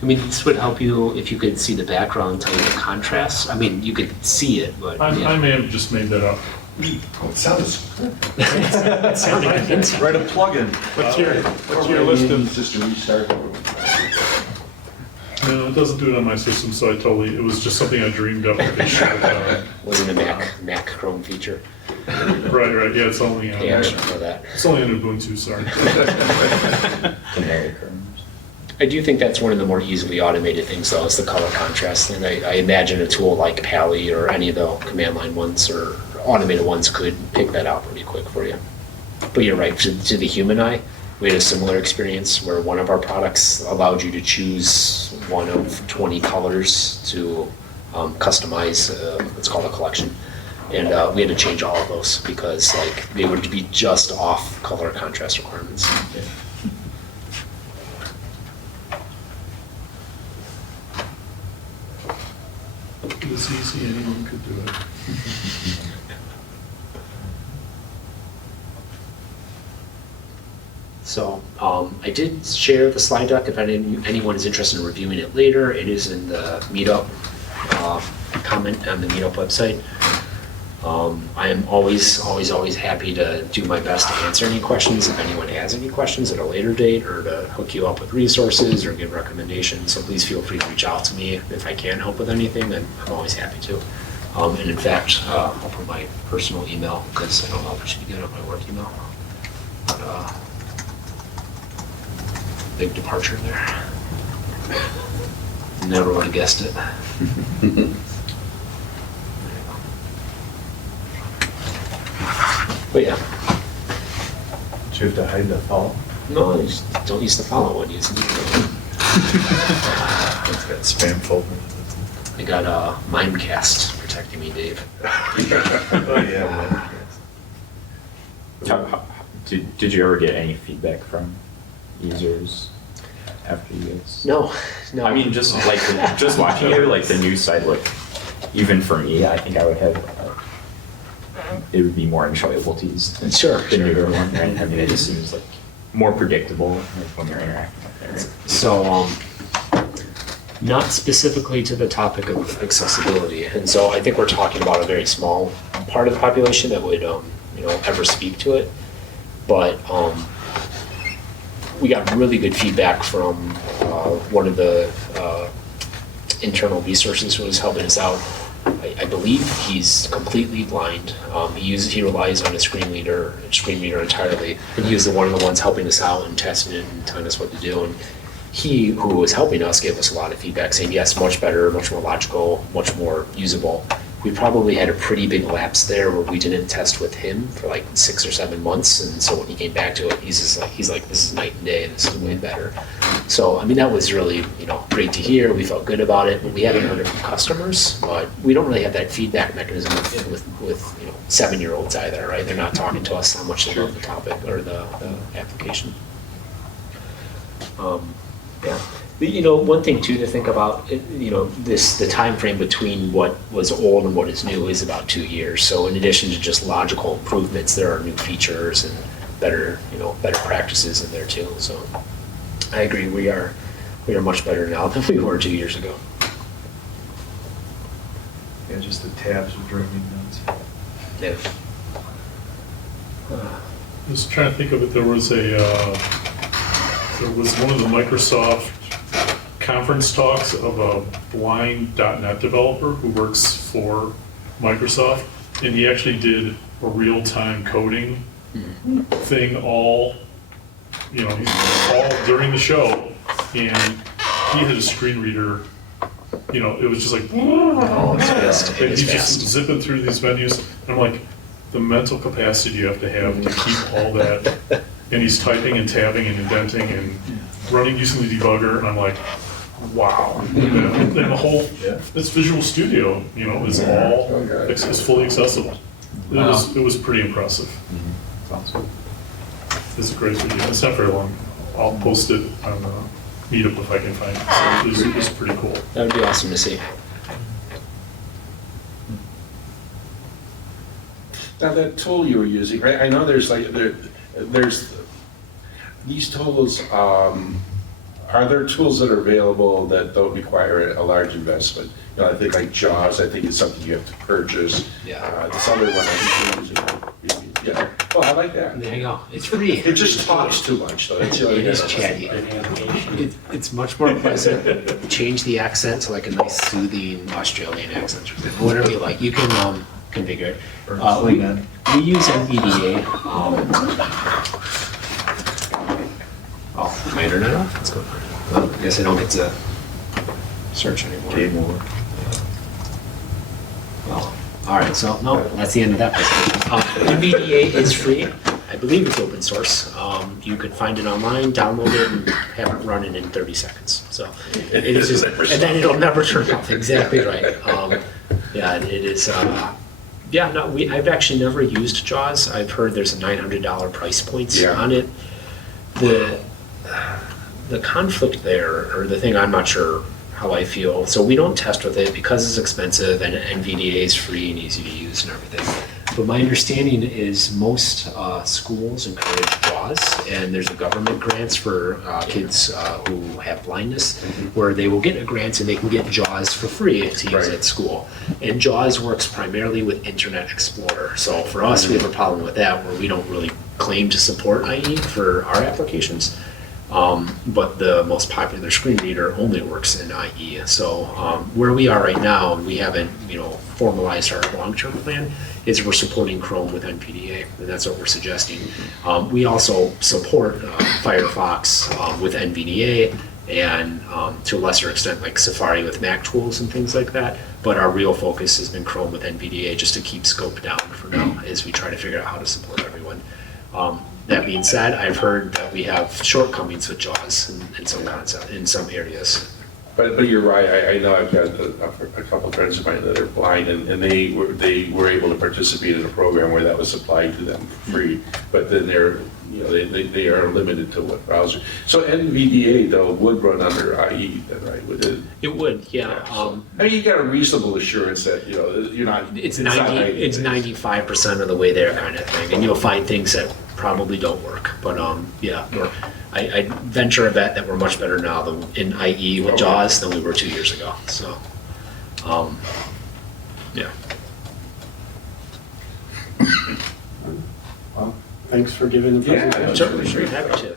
I mean, this would help you if you could see the background, tell you the contrast. I mean, you could see it, but I may have just made that up. Oh, it sounds good. it sounded convincing. Write a plugin. What's your list of? Just to restart. No, it doesn't do it on my system, so it was just something I dreamed up. That they should have done. Wasn't a Mac Chrome feature. Right, yeah, it's only Yeah, I should know that. it's only in Ubuntu, sorry. Generic Chrome. I do think that's one of the more easily automated things, though, is the color contrast. And I imagine a tool like Pally or any of the command line ones or automated ones could pick that out pretty quick for you. But you're right, to the human eye, we had a similar experience where one of our products allowed you to choose one of 20 colors to customize, it's called a collection. And we had to change all of those because they would be just off color contrast requirements. Yeah. It's easy, anyone could do it. So I did share the slide deck if anyone is interested in reviewing it later. It is in the Meetup comment on the Meetup website. I am always happy to do my best to answer any questions if anyone has any questions at a later date, or to hook you up with resources or give recommendations. So please feel free to reach out to me if I can help with anything. Then I'm always happy to. And in fact, I'll put my personal email because I don't know if I should get on my work email. But, big departure there. Never would have guessed it. But yeah. Do you have to hide the follow? No, I just don't use the follow one. Use the It's got spam folder. I got Mimecast protecting me, Dave. Oh, yeah, man. Did you ever get any feedback from users after you guys? No. I mean, just watching it, like the news site, like even for me, I think I would have. It would be more enjoyable to use the newer one, right? I mean, it just seems like more predictable when you're interacting with it. Right? So, not specifically to the topic of accessibility, and so I think we're talking about a very small part of the population that would, ever speak to it. But we got really good feedback from one of the internal resources who was helping us out. I believe he's completely blind. He relies on a screen reader entirely, and he was one of the ones helping us out and testing it and telling us what to do. And he, who was helping us, gave us a lot of feedback saying, yes, much better, much more logical, much more usable. we probably had a pretty big lapse there where we didn't test with him for like 6 or 7 months. And so when he came back to it, he's like, this is night and day, this is way better. So, I mean, that was really, great to hear. We felt good about it. We haven't heard it from customers, but we don't really have that feedback mechanism with 7-year-olds either, right? They're not talking to us how much they love the topic or the application. Yeah. One thing too to think about, the time frame between what was old and what is new is about 2 years. So in addition to just logical improvements, there are new features and better practices in there too. So I agree, we are much better now than we were 2 years ago. Yeah, just the tabs are driving me nuts. Yeah. Just trying to think of it, there was one of the Microsoft conference talks of a blind .NET developer who works for Microsoft, and he actually did a real-time coding thing all during the show, and he had a screen reader. It was just like, It's fast. and he's just zipping through these menus. And I'm like, the mental capacity you have to keep all that. And he's typing and tabbing and indenting and running using the debugger. And I'm like, wow. And the whole, this Visual Studio, is fully accessible. It was pretty impressive. Awesome. It's a great video. It's not very long. I'll post it on Meetup if I can find it. So it's pretty cool. That would be awesome to see. Now, that tool you were using, right, I know there's these tools, are there tools that are available that don't require a large investment? I think like JAWS, I think it's something you have to purchase. Yeah. This other one, I think you're using. Yeah. Oh, I like that. There you go. It's free. It just talks too much, though. It is chatty. It's much more pleasant. Change the accent to like a nice soothing Australian accent or something, whatever you like. You can configure it. We use NVDA. My internet off? What's going on? Well, I guess I don't get to search anymore. Well, all right, so no, that's the end of that presentation. NVDA is free. I believe it's open source. You can find it online, download it, and have it running in 30 seconds. So it is just, and then it'll never turn off. Exactly right. It is. I've actually never used JAWS. I've heard there's a $900 price point on it. The conflict there, or the thing I'm not sure how I feel, so we don't test with it because it's expensive and NVDA is free and easy to use and everything. But my understanding is most schools encourage JAWS, and there's a government grants for kids who have blindness, where they will get a grant and they can get JAWS for free to use at school. And JAWS works primarily with Internet Explorer. So for us, we have a problem with that, where we don't really claim to support IE for our applications. But the most popular screen reader only works in IE. So where we are right now, we haven't formalized our long-term plan, is we're supporting Chrome with NVDA, and that's what we're suggesting. We also support Firefox with NVDA, and to a lesser extent like Safari with Mac tools and things like that. But our real focus has been Chrome with NVDA, just to keep scope down for now as we try to figure out how to support everyone. That being said, I've heard that we have shortcomings with JAWS in some areas. But you're right. I know I've got a couple of friends of mine that are blind, and they were able to participate in a program where that was supplied to them for free. But then they are limited to what browser. So NVDA though would run under IE, then, right? Would it? It would, yeah. I mean, you got a reasonable assurance that you're not. It's 95% of the way there, kind of thing, and you'll find things that probably don't work. But I venture a bet that we're much better now in IE with JAWS than we were 2 years ago. So, yeah. Thanks for giving the presentation. Sure, happy to.